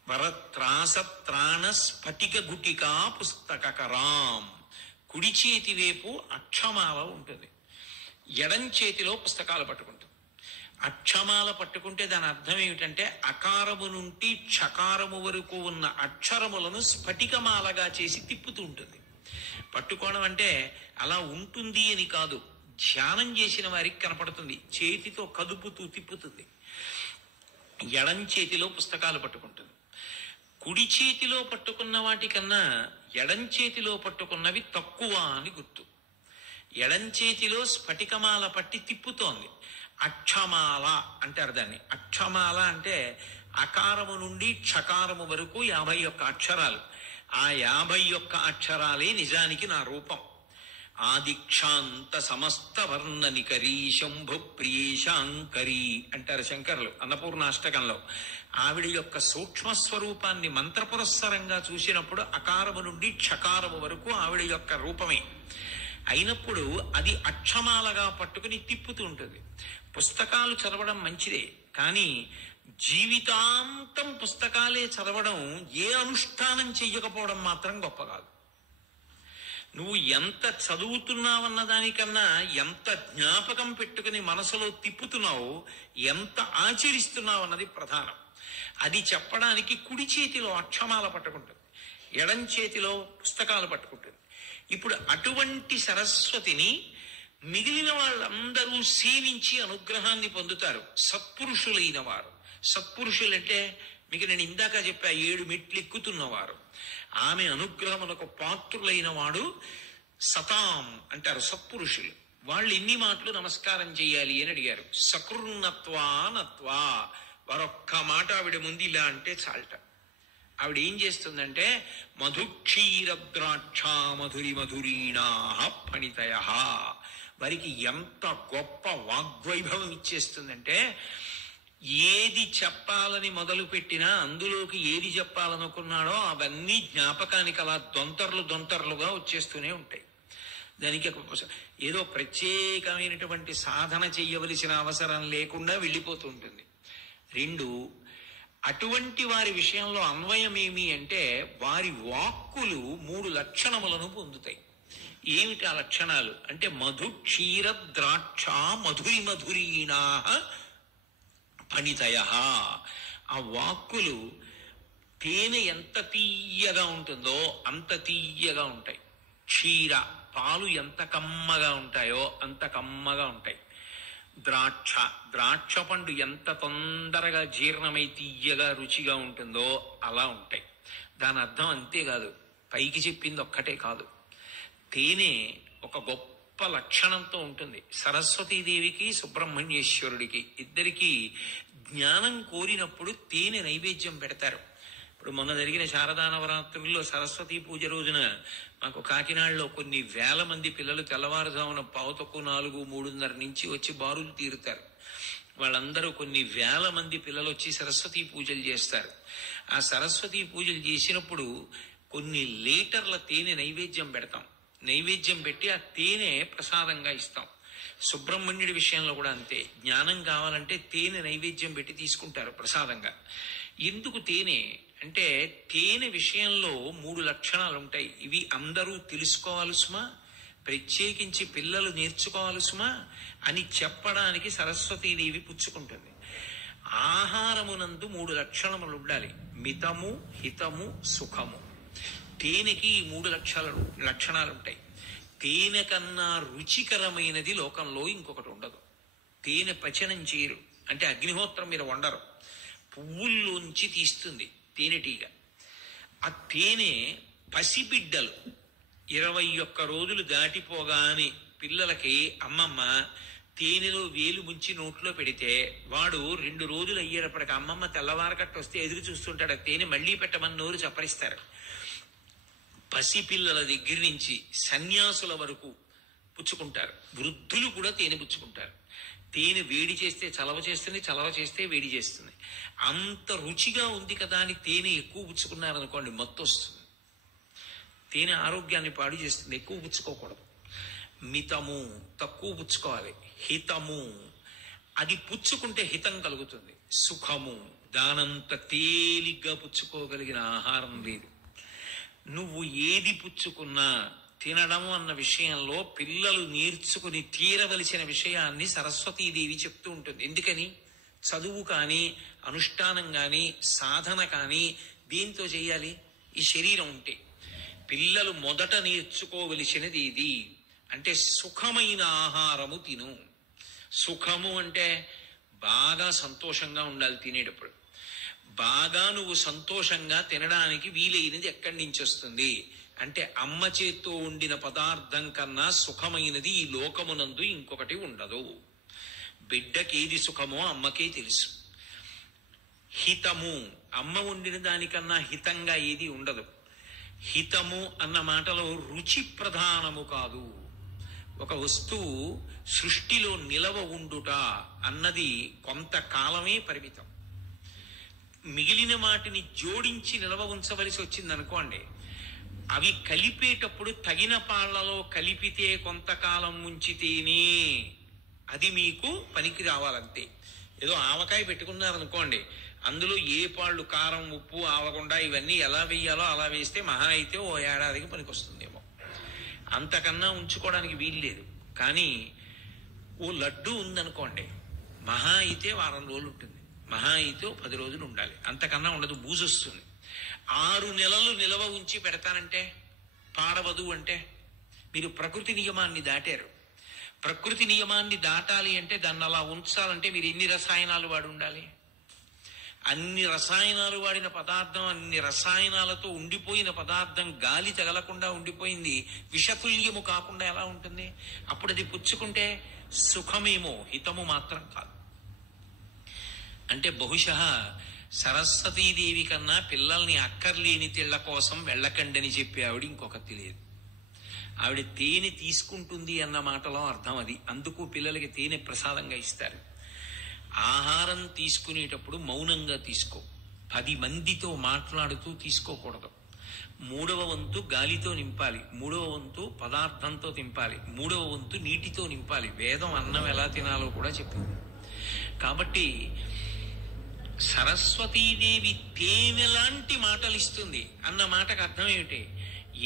వరత్రాసత్రాణ స్ఫటిక గుటికా పుస్తకరాం. కుడి చేతి వైపు అక్షమాల ఉంటుంది, ఎడం చేతిలో పుస్తకాలు పట్టుకుంటుంది. అక్షమాల పట్టుకుంటే దాని అర్థం ఏమిటంటే అకారము నుండి క్షకారము వరకు ఉన్న అక్షరములను స్ఫటికమాలగా చేసి తిప్పుతూ ఉంటుంది. పట్టుకోవడం అంటే అలా ఉంటుంది అని కాదు, ధ్యానం చేసిన వారికి కనపడుతుంది. చేతితో కదుపుతూ తిప్పుతుంది. ఎడం చేతిలో పుస్తకాలు పట్టుకుంటుంది. కుడి చేతిలో పట్టుకున్న వాటికన్నా ఎడం చేతిలో పట్టుకున్నవి తక్కువ అని గుర్తు. ఎడం చేతిలో స్ఫటికమాల పట్టి తిప్పుతోంది. అక్షమాల అంటారు దాన్ని. అక్షమాల అంటే అకారము నుండి క్షకారము వరకు 51 అక్షరాలు. ఆ 51 అక్షరాలే నిజానికి నా రూపం. ఆదిక్షాంత సమస్త వర్ణనికరీ శంభు ప్రియేశాంకరీ అంటారు శంకరులు అన్నపూర్ణాష్టకంలో. ఆవిడ యొక్క సూక్ష్మ స్వరూపాన్ని మంత్రపురస్సరంగా చూసినప్పుడు అకారము నుండి క్షకారము వరకు ఆవిడ యొక్క రూపమే అయినప్పుడు అది అక్షమాలగా పట్టుకుని తిప్పుతూ ఉంటుంది. పుస్తకాలు చదవడం మంచిదే, కానీ జీవితాంతం పుస్తకాలే చదవడం, ఏ అనుష్ఠానం చెయ్యకపోవడం మాత్రం గొప్ప కాదు. నువ్వు ఎంత చదువుతున్నావన్న దానికన్నా ఎంత జ్ఞాపకం పెట్టుకుని మనసులో తిప్పుతున్నావు, ఎంత ఆచరిస్తున్నావు అన్నది ప్రధానం. అది చెప్పడానికి కుడి చేతిలో అక్షమాల పట్టుకుంటుంది, ఎడం చేతిలో పుస్తకాలు పట్టుకుంటుంది. ఇప్పుడు అటువంటి సరస్వతిని మిగిలిన వాళ్ళందరూ సేవించి అనుగ్రహాన్ని పొందుతారు, సత్పురుషులైన వారు. సత్పురుషులంటే మీకు నేను ఇందాక చెప్పా 7 మెట్లు ఎక్కుతున్నవారు. ఆమె అనుగ్రహమునకు పాత్రులైన వాడు సతాం అంటారు సత్పురుషులు. వాళ్ళు ఎన్ని మాటలు నమస్కారం చేయాలి అని అడిగారు. సకృన్నత్వా నత్వా. వారొక్క మాట ఆవిడ ముందు ఇలా అంటే చాలట. ఆవిడ ఏం చేస్తుందంటే మధుక్షీర ద్రాక్ష మధురి మధురీణా ఫణితయ. వారికి ఎంత గొప్ప వాగ్వైభవం ఇచ్చేస్తుందంటే ఏది చెప్పాలని మొదలు పెట్టినా అందులోకి ఏది చెప్పాలనుకున్నాడో అవన్నీ జ్ఞాపకానికి అలా దొంతర్లుగా వచ్చేస్తూనే ఉంటాయి. దానికి ఏదో ప్రత్యేకమైనటువంటి సాధన చెయ్యవలసిన అవసరం లేకుండా వెళ్ళిపోతూ ఉంటుంది. 2, అటువంటి వారి విషయంలో అన్వయం ఏమి అంటే వారి వాక్కులు 3 లక్షణములను పొందుతాయి. ఏమిటి ఆ లక్షణాలు అంటే మధు క్షీర ద్రాక్ష మధురి మధురీణా ఫణితయ. ఆ వాక్కులు తేనె ఎంత తీయగా ఉంటుందో అంత తీయగా ఉంటాయి. క్షీర పాలు ఎంత కమ్మగా ఉంటాయో అంత కమ్మగా ఉంటాయి. ద్రాక్ష పండు ఎంత తొందరగా జీర్ణమై తీయగా రుచిగా ఉంటుందో అలా ఉంటాయి. దాని అర్థం అంతేకాదు, పైకి చెప్పింది ఒక్కటే కాదు. తేనె ఒక గొప్ప లక్షణంతో ఉంటుంది. సరస్వతీదేవికి సుబ్రహ్మణ్యేశ్వరుడికి ఇద్దరికి జ్ఞానం కోరినప్పుడు తేనె నైవేద్యం పెడతారు. ఇప్పుడు మొన్న జరిగిన శారదా నవరాత్రుల్లో సరస్వతీ పూజ రోజున మాకు కాకినాడలో కొన్ని వేల మంది పిల్లలు తెల్లవారుజామున 3:15, 3:30 నుంచి వచ్చి బారులు తీరుతారు. వాళ్ళందరూ కొన్ని వేల మంది పిల్లలు వచ్చి సరస్వతీ పూజలు చేస్తారు. ఆ సరస్వతీ పూజలు చేసినప్పుడు కొన్ని లీటర్ల తేనె నైవేద్యం పెడతాం. నైవేద్యం పెట్టి ఆ తేనె ప్రసాదంగా ఇస్తాం. సుబ్రహ్మణ్యుడి విషయంలో కూడా అంతే. జ్ఞానం కావాలంటే తేనె నైవేద్యం పెట్టి తీసుకుంటారు ప్రసాదంగా. ఎందుకు తేనె అంటే తేనె విషయంలో 3 లక్షణాలు ఉంటాయి. ఇవి అందరూ తెలుసుకోవాలి సుమా, ప్రత్యేకించి పిల్లలు నేర్చుకోవాలి సుమా అని చెప్పడానికి సరస్వతీదేవి పుచ్చుకుంటుంది. ఆహారమునందు 3 లక్షణములు ఉండాలి: మితము, హితము, సుఖము. తేనెకి 3 లక్షణాలు ఉంటాయి. తేనె కన్నా రుచికరమైనది లోకంలో ఇంకొకటి ఉండదు. తేనె పచనం చేయరు, అంటే అగ్నిహోత్రం మీద వండరు, పువ్వుల్లోంచి తీస్తుంది తేనెటీగ. ఆ తేనె పసిబిడ్డలు 21 రోజులు దాటిపోగానే పిల్లలకి అమ్మమ్మ తేనెలో వేలు ముంచి నోట్లో పెడితే వాడు 2 రోజులు అయ్యేటప్పటికి అమ్మమ్మ తెల్లవారకట్టు వస్తే ఎదురు చూస్తుంటాడు. ఆ తేనె మళ్లీ పెట్టమని నోరు చప్పరిస్తారు. పసిపిల్లల దగ్గర నుంచి సన్యాసుల వరకు పుచ్చుకుంటారు. వృద్ధులు కూడా తేనె పుచ్చుకుంటారు. తేనె వేడి చేస్తే చలవ చేస్తుంది, చలవ చేస్తే వేడి చేస్తుంది. అంత రుచిగా ఉంది కదా అని తేనె ఎక్కువ పుచ్చుకున్నారనుకోండి మత్తు వస్తుంది. తేనె ఆరోగ్యాన్ని పాడు చేస్తుంది, ఎక్కువ పుచ్చుకోకూడదు. మితము, తక్కువ పుచ్చుకోవాలి. హితము, అది పుచ్చుకుంటే హితం కలుగుతుంది. సుఖము, దానంత తేలిగ్గా పుచ్చుకోగలిగిన ఆహారం లేదు. నువ్వు ఏది పుచ్చుకున్నా తినడం అన్న విషయంలో పిల్లలు నేర్చుకుని తీరవలసిన విషయాన్ని సరస్వతీదేవి చెప్తూ ఉంటుంది. ఎందుకని? చదువు కానీ, అనుష్ఠానం కానీ, సాధన కానీ దీంతో చేయాలి. ఈ శరీరం ఉంటే పిల్లలు మొదట నేర్చుకోవలసినది ఇది. అంటే సుఖమైన ఆహారము తిను. సుఖము అంటే బాగా సంతోషంగా ఉండాలి తినేటప్పుడు. బాగా నువ్వు సంతోషంగా తినడానికి వీలైనది ఎక్కడి నుంచి వస్తుంది అంటే అమ్మ చేత్తో వండిన పదార్థం కన్నా సుఖమైనది ఈ లోకమునందు ఇంకొకటి ఉండదు. బిడ్డకేది సుఖమో అమ్మకే తెలుసు. హితము, అమ్మ వండిన దానికన్నా హితంగా ఏది ఉండదు. హితము అన్న మాటలో రుచి ప్రధానము కాదు. ఒక వస్తువు సృష్టిలో నిలవ ఉండుట అన్నది కొంతకాలమే పరిమితం. మిగిలిన వాటిని జోడించి నిలవ ఉంచవలసి వచ్చిందనుకోండి, అవి కలిపేటప్పుడు తగిన పాళ్లలో కలిపితే కొంతకాలం ఉంచితేనే అది మీకు పనికి రావాలంతే. ఏదో ఆవకాయ పెట్టుకున్నారనుకోండి, అందులో ఏ పాళ్ళు కారం, ఉప్పు, ఆవకుండా ఇవన్నీ ఎలా వేయాలో అలా వేస్తే మహా అయితే ఓ ఏడాదికి పనికి వస్తుందేమో, అంతకన్నా ఉంచుకోవడానికి వీల్లేదు. కానీ ఓ లడ్డు ఉందనుకోండి, మహా అయితే వారం రోజులు ఉంటుంది, మహా అయితే 10 రోజులు ఉండాలి, అంతకన్నా ఉండదు, బూజొస్తుంది. 6 నెలలు నిలవ ఉంచి పెడతానంటే పాడవదు. అంటే మీరు ప్రకృతి నియమాన్ని దాటారు. ప్రకృతి నియమాన్ని దాటాలి అంటే దాన్ని అలా ఉంచాలంటే మీరు ఎన్ని రసాయనాలు వాడి ఉండాలి? అన్ని రసాయనాలు వాడిన పదార్థం, అన్ని రసాయనాలతో ఉండిపోయిన పదార్థం గాలి తగలకుండా ఉండిపోయింది, విషతుల్యము కాకుండా ఎలా ఉంటుంది? అప్పుడు అది పుచ్చుకుంటే సుఖమేమో, హితము మాత్రం కాదు. అంటే బహుశः సరస్వతీదేవి కన్నా పిల్లల్ని అక్కర్లేని తిళ్ల కోసం వెళ్ళకండని చెప్పి ఆవిడ ఇంకొకటి తెలియదు. ఆవిడ తేనె తీసుకుంటుంది అన్న మాటలో అర్థం అది. అందుకు పిల్లలకి తేనె ప్రసాదంగా ఇస్తారు. ఆహారం తీసుకునేటప్పుడు మౌనంగా తీసుకో. 10 మందితో మాట్లాడుతూ తీసుకోకూడదు. 3వ వంతు గాలితో నింపాలి, 3వ వంతు పదార్థంతో నింపాలి, 3వ వంతు నీటితో నింపాలి. వేదం అన్నం ఎలా తినాలో కూడా చెప్పింది. కాబట్టి సరస్వతీదేవి తేనె లాంటి మాటలు ఇస్తుంది అన్న మాటకు అర్థం ఏమిటి?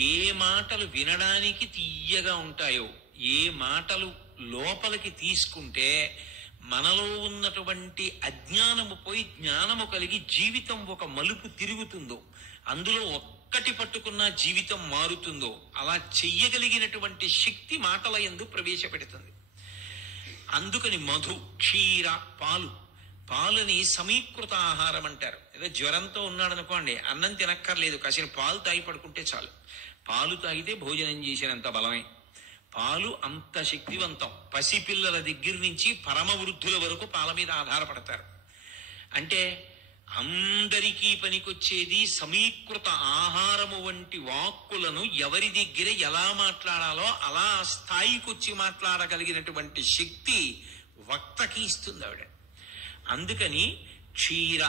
ఏ మాటలు వినడానికి తీయగా ఉంటాయో, ఏ మాటలు లోపలికి తీసుకుంటే మనలో ఉన్నటువంటి అజ్ఞానము పోయి జ్ఞానము కలిగి జీవితం ఒక మలుపు తిరుగుతుందో, అందులో ఒక్కటి పట్టుకున్న జీవితం మారుతుందో, అలా చెయ్యగలిగినటువంటి శక్తి మాటల యందు ప్రవేశపెడుతుంది. అందుకని మధు, క్షీర, పాలుని సమీకృత ఆహారం అంటారు. ఏదో జ్వరంతో ఉన్నాడు అనుకోండి, అన్నం తినక్కర్లేదు, కాసిన పాలు తాగి పడుకుంటే చాలు. పాలు తాగితే భోజనం చేసినంత బలమే. పాలు అంత శక్తివంతం. పసిపిల్లల దగ్గర నుంచి పరమ వృద్ధుల వరకు పాల మీద ఆధారపడతారు. అంటే అందరికీ పనికొచ్చేది సమీకృత ఆహారము వంటి వాక్కులను ఎవరి దగ్గర ఎలా మాట్లాడాలో అలా స్థాయికొచ్చి మాట్లాడగలిగినటువంటి శక్తి వక్తకి ఇస్తుంది ఆవిడ. అందుకని క్షీర,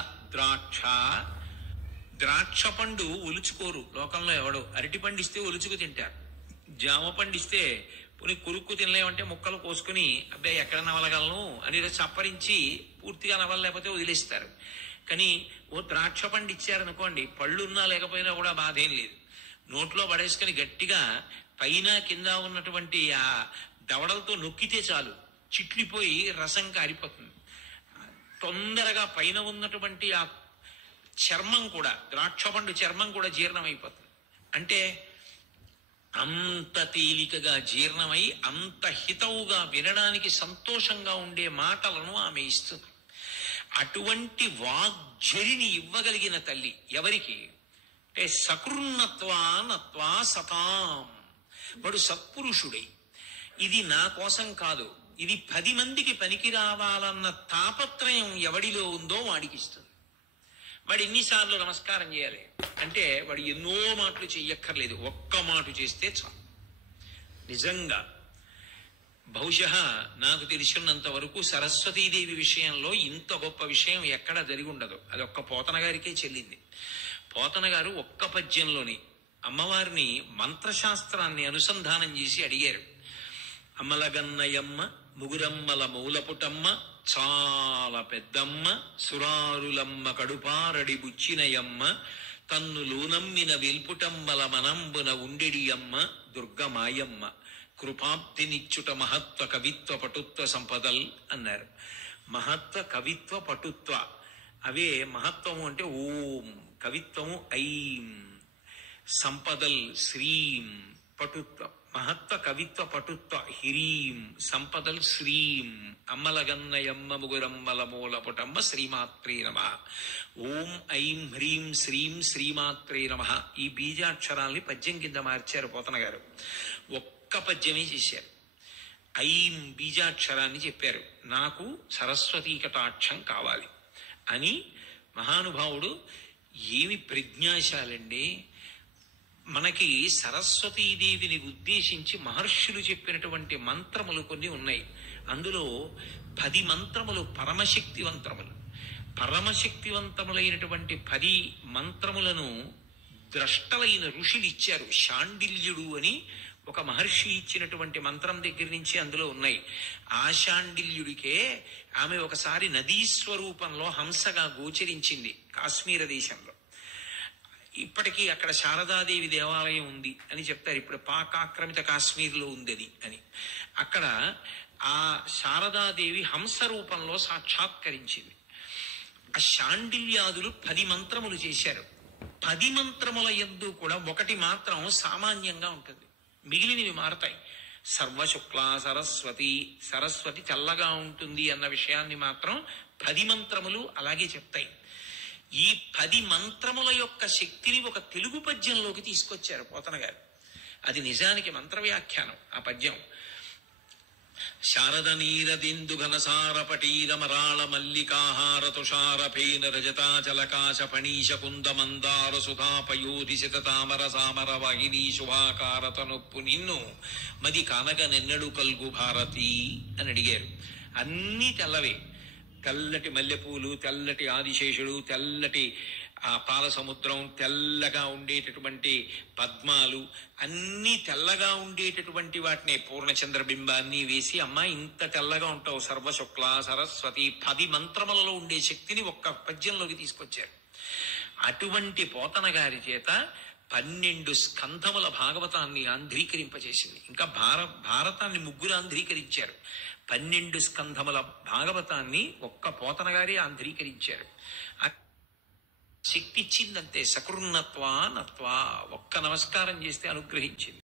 ద్రాక్ష పండు ఒలుచుకోరు లోకంలో ఎవడో. అరటి పండిస్తే ఒలుచుకు తింటారు. జామ పండిస్తే పోనీ కొరుక్కు తినలేమంటే ముక్కలు కోసుకుని అబ్బాయి ఎక్కడ నవలగలను అని చప్పరించి పూర్తిగా నవలలేకపోతే వదిలేస్తారు. కానీ ఓ ద్రాక్ష పండు ఇచ్చారనుకోండి, పళ్ళున్నా లేకపోయినా కూడా బాధేం లేదు, నోట్లో పడేసుకుని గట్టిగా పైన కింద ఉన్నటువంటి ఆ దవడలతో నొక్కితే చాలు, చిట్లిపోయి రసం కారిపోతుంది. తొందరగా పైన ఉన్నటువంటి ఆ చర్మం కూడా, ద్రాక్ష పండు చర్మం కూడా జీర్ణమైపోతుంది. అంటే అంత తేలికగా జీర్ణమై అంత హితవుగా వినడానికి సంతోషంగా ఉండే మాటలను ఆమె ఇస్తుంది. అటువంటి వాగ్జరిని ఇవ్వగలిగిన తల్లి ఎవరికి అంటే సకృన్నత్వా నత్వా సతాం, వాడు సత్పురుషుడై ఇది నా కోసం కాదు, ఇది 10 మందికి పనికి రావాలన్న తాపత్రయం ఎవడిలో ఉందో వాడికి ఇస్తుంది. వాడు ఎన్నిసార్లు నమస్కారం చేయాలి అంటే వాడు ఎన్నో మాటలు చెయ్యక్కర్లేదు, ఒక్క మాట చేస్తే చాలు. నిజంగా బహుశः నాకు తెలిసినంత వరకు సరస్వతీదేవి విషయంలో ఇంత గొప్ప విషయం ఎక్కడ జరిగి ఉండదు. అది ఒక్క పోతన గారికే చెల్లింది. పోతన గారు ఒక్క పద్యంలోని అమ్మవారిని మంత్రశాస్త్రాన్ని అనుసంధానం చేసి అడిగారు. అమ్మలగన్నయమ్మ ముగురమ్మల మూలపుటమ్మ చాలా పెద్దమ్మ సురారులమ్మ కడుపారడి బుచ్చినయమ్మ తన్ను లూనమ్మిన వెల్పుటమ్మల మనంబున ఉండెడియమ్మ దుర్గమాయమ్మ కృపాబ్దినిచ్చుట మహత్వ కవిత్వ పటుత్వ సంపదల్ అన్నారు. మహత్వ కవిత్వ పటుత్వ అవే మహత్వము అంటే ఓం, కవిత్వము ఐం, సంపదల్ శ్రీం, పటుత్వ మహత్వ కవిత్వ పటుత్వ హ్రీం, సంపదల్ శ్రీం. అమ్మలగన్నయమ్మ ముగురమ్మల మూలపుటమ్మ శ్రీమాత్రే నమః. ఓం ఐం హ్రీం శ్రీం శ్రీమాత్రే నమః. ఈ బీజాక్షరాల్ని పద్యం కింద మార్చారు పోతన గారు. ఒక్క పద్యమే చేశారు. ఐం బీజాక్షరాన్ని చెప్పారు. నాకు సరస్వతీ కటాక్షం కావాలి అని. మహానుభావుడు ఏమి ప్రజ్ఞాశాలండి. మనకి సరస్వతీదేవిని ఉద్దేశించి మహర్షులు చెప్పినటువంటి మంత్రములు కొన్ని ఉన్నాయి. అందులో 10 మంత్రములు పరమశక్తివంతములు. పరమశక్తివంతములైనటువంటి 10 మంత్రములను ద్రష్టలైన ఋషులు ఇచ్చారు. శాండిల్యుడు అని ఒక మహర్షి ఇచ్చినటువంటి మంత్రం దగ్గర నుంచి అందులో ఉన్నాయి. ఆ శాండిల్యుడికే ఆమె ఒకసారి నదీ స్వరూపంలో హంసగా గోచరించింది కాశ్మీర దేశంలో. ఇప్పటికీ అక్కడ శారదాదేవి దేవాలయం ఉంది అని చెప్తారు. ఇప్పుడు పాక్ ఆక్రమిత కాశ్మీర్లో ఉంది అది అని. అక్కడ ఆ శారదాదేవి హంస రూపంలో సాక్షాత్కరించింది. ఆ శాండిల్యాదులు 10 మంత్రములు చేశారు. 10 మంత్రముల యందు కూడా ఒకటి మాత్రం సామాన్యంగా ఉంటుంది, మిగిలినవి మారతాయి. సర్వశుక్ల సరస్వతి, సరస్వతి చల్లగా ఉంటుంది అన్న విషయాన్ని మాత్రం 10 మంత్రములు అలాగే చెప్తాయి. ఈ 10 మంత్రముల యొక్క శక్తిని ఒక తెలుగు పద్యంలోకి తీసుకొచ్చారు పోతన గారు. అది నిజానికి మంత్ర వ్యాఖ్యానం. ఆ పద్యం శారద నీరదిందు ఘనసార పటీర మరాళ మల్లికాహార తుషార ఫేన రజతాచలకాశ ఫణీశ కుంద మందార సుధాపయోధి శత తామర సామర వాహిని శుభాకారత నొప్పు నిన్ను మది కానగ నెన్నడు కల్గు భారతి అని అడిగారు. అన్నీ తెల్లవే. తెల్లటి మల్లెపూలు, తెల్లటి ఆదిశేషుడు, తెల్లటి ఆ పాల సముద్రం, తెల్లగా ఉండేటటువంటి పద్మాలు, అన్నీ తెల్లగా ఉండేటటువంటి వాటిని పూర్ణచంద్రబింబాన్ని వేసి అమ్మ ఇంత తెల్లగా ఉంటావు సర్వశుక్ల సరస్వతి 10 మంత్రములలో ఉండే శక్తిని ఒక్క పద్యంలోకి తీసుకొచ్చారు. అటువంటి పోతన గారి చేత 12 స్కంధముల భాగవతాన్ని ఆంధ్రీకరింపచేసింది. ఇంకా భారతాన్ని 3 ఆంధ్రీకరించారు. 12 స్కంధముల భాగవతాన్ని ఒక్క పోతన గారి ఆంధ్రీకరించారు. శక్తి ఇచ్చిందంతే. సకృన్నత్వా నత్వా ఒక్క నమస్కారం చేస్తే అనుగ్రహించింది.